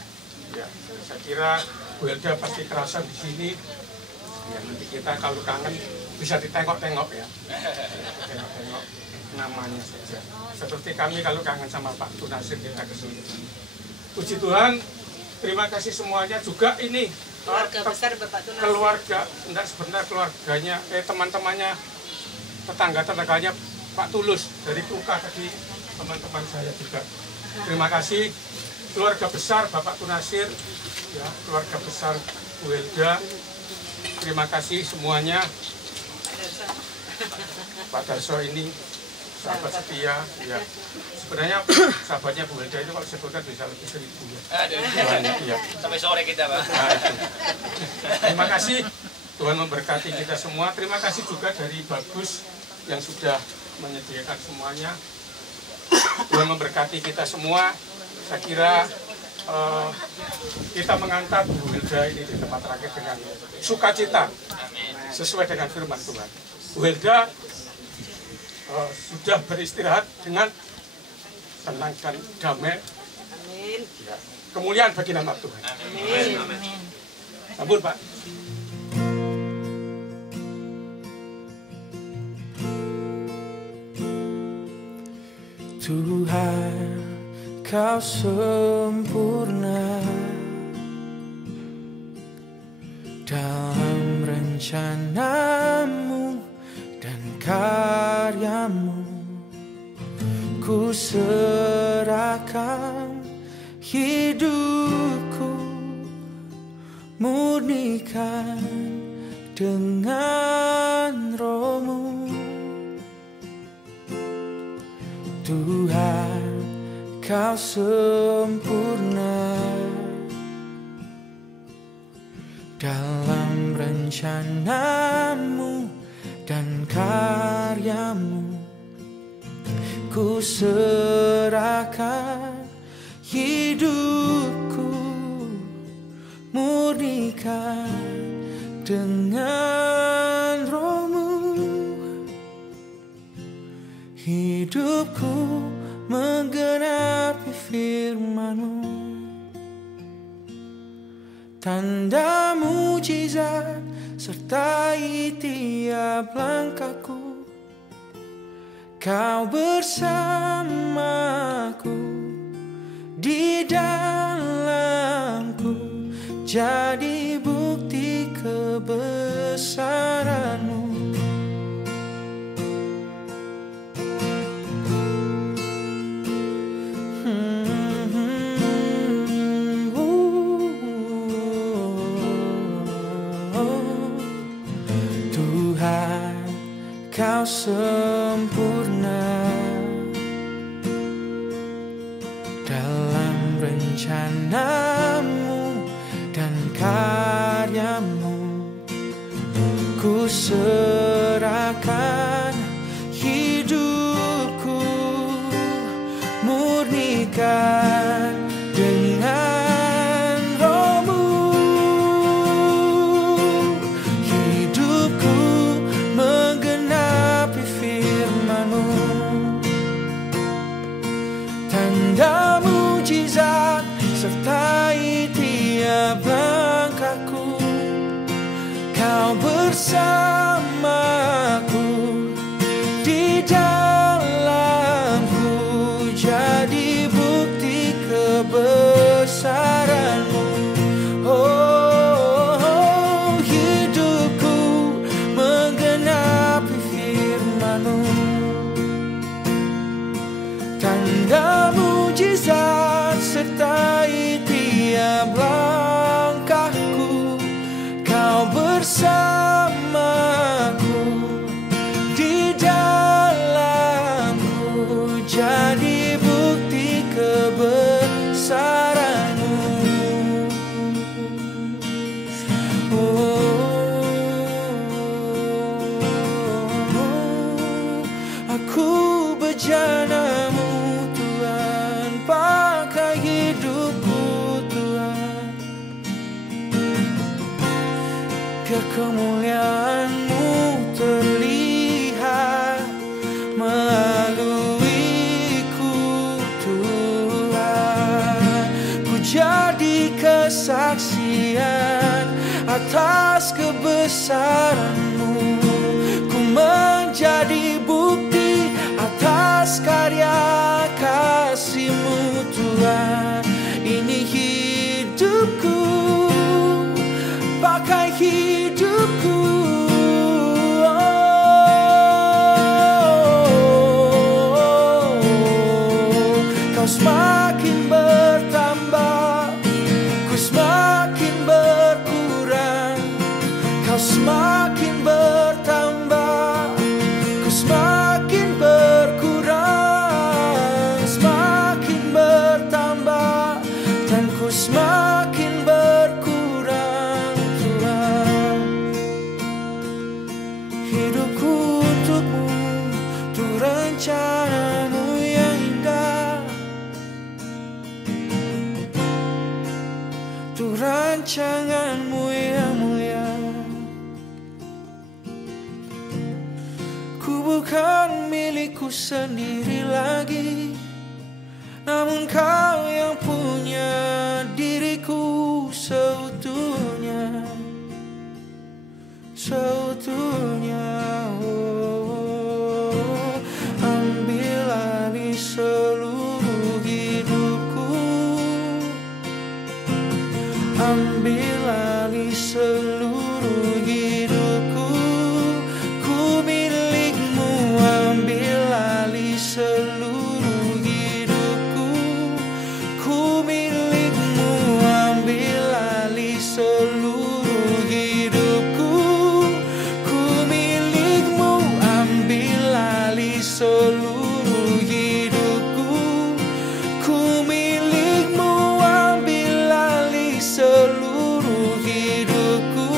Ya, saya kira Bu Hilda pasti kerasa di sini. Ya, nanti kita kalau kangen bisa ditengok-tengok ya. Tengok-tengok namanya saja. Seperti kami kalau kangen sama Pak Tunasir kita ke sini. Puji Tuhan, terima kasih semuanya juga ini keluarga besar Bapak Tunasir. Keluarga, sebentar keluarganya, teman-temannya, tetangga-tetangganya Pak Tulus dari Kuka tadi, teman-teman saya juga. Terima kasih keluarga besar Bapak Tunasir, ya, keluarga besar Bu Hilda. Terima kasih semuanya. Pak Darso ini sahabat setia, ya. Sebenarnya sahabatnya Bu Hilda itu kalau sebutkan bisa lebih 1000 ya. Ya. Sampai sore kita Pak. Nah, terima kasih, Tuhan memberkati kita semua. Terima kasih juga dari Bagus yang sudah menyediakan semuanya. Tuhan memberkati kita semua. Saya kira kita mengantar Bu Hilda ini di tempat terakhir dengan sukacita sesuai dengan firman Tuhan. Bu Hilda sudah beristirahat dengan tenang dan damai. Amin. Ya. Kemuliaan bagi nama Tuhan. Amin. Sambut Pak. Tuhan, Kau sempurna dalam rencanamu dan karyamu. Ku serahkan hidupku, murnikan dengan Roh-Mu. Tuhan, Kau sempurna dalam rencanamu dan karyamu. Ku serahkan hidupku, murnikan dengan Roh tanda mujizat sertai tiap langkahku. Kau bersamaku di dalamku, jadi bukti kebesaranmu. Tuhan, Kau sempurna dalam rencanamu dan karyamu. Ku serahkan hidupku, murnikan dengan rohmu. Hidupku menggenapi firman-Mu, tanda mujizat sertai tiap langkahku. Kau bersamaku di dalamku, jadi bukti kebesaran-Mu. Oh, hidupku menggenapi firman-Mu, tanda mujizat sertai tiap langkahku. Kau bersamaku di dalamku, jadi bukti kebesaran-Mu. Aku bejana-Mu Tuhan, pakai hidupku Tuhan, biar kemuliaan-Mu terlihat melaluiku Tuhan. Ku jadi kesaksian atas kebesaran-Mu, ku menjadi bukti atas karya kasih-Mu Tuhan. Ini hidupku, pakai hidupku. Kau semakin bertambah, ku semakin berkurang. Kau semakin bertambah, ku semakin berkurang. Semakin bertambah dan ku semakin berkurang Tuhan. Hidupku untuk-Mu, untuk rencana-Mu yang indah, untuk rancangan-Mu yang mulia. Ku bukan milikku sendiri lagi, namun Kau yang punya diriku seutuhnya, seutuhnya. Oh, ambil alih seluruh hidupku, ambil alih seluruh hidupku. Ku milik-Mu, ambil alih seluruh hidupku. Ku milik-Mu, ambil alih seluruh hidupku. Ku milik-Mu, ambil alih seluruh hidupku. Ku milik-Mu, ambil alih seluruh hidupku.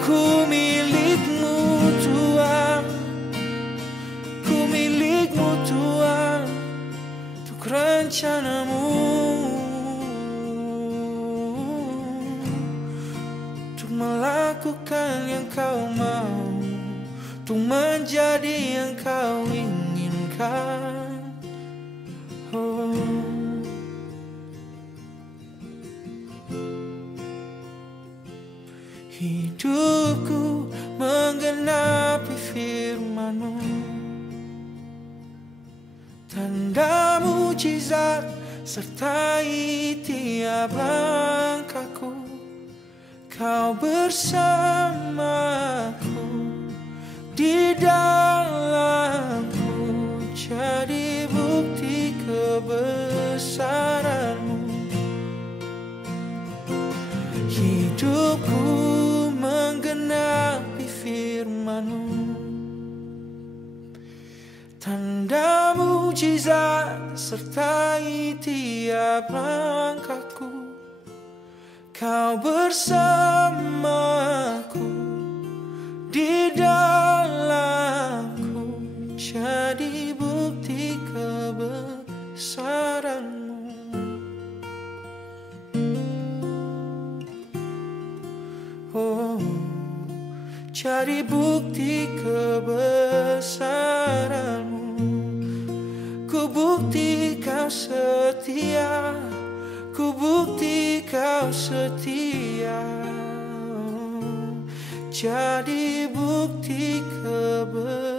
Ku milik-Mu Tuhan, ku milik-Mu Tuhan, untuk rencana-Mu, untuk melakukan yang Kau mau, untuk menjadi yang Kau inginkan. Oh. Hidupku menggenapi firman-Mu, tanda mujizat sertai tiap langkahku. Kau bersamaku, di dalamku, jadi bukti kebesaran-Mu. Hidupku menggenapi firman-Mu, tanda mujizat sertai tiap langkahku. Kau bersamaku, di dalamku, jadi bukti kebesaran-Mu. Oh, jadi bukti kebesaran-Mu. Ku bukti Kau setia, ku bukti Kau setia, jadi bukti kebesaran.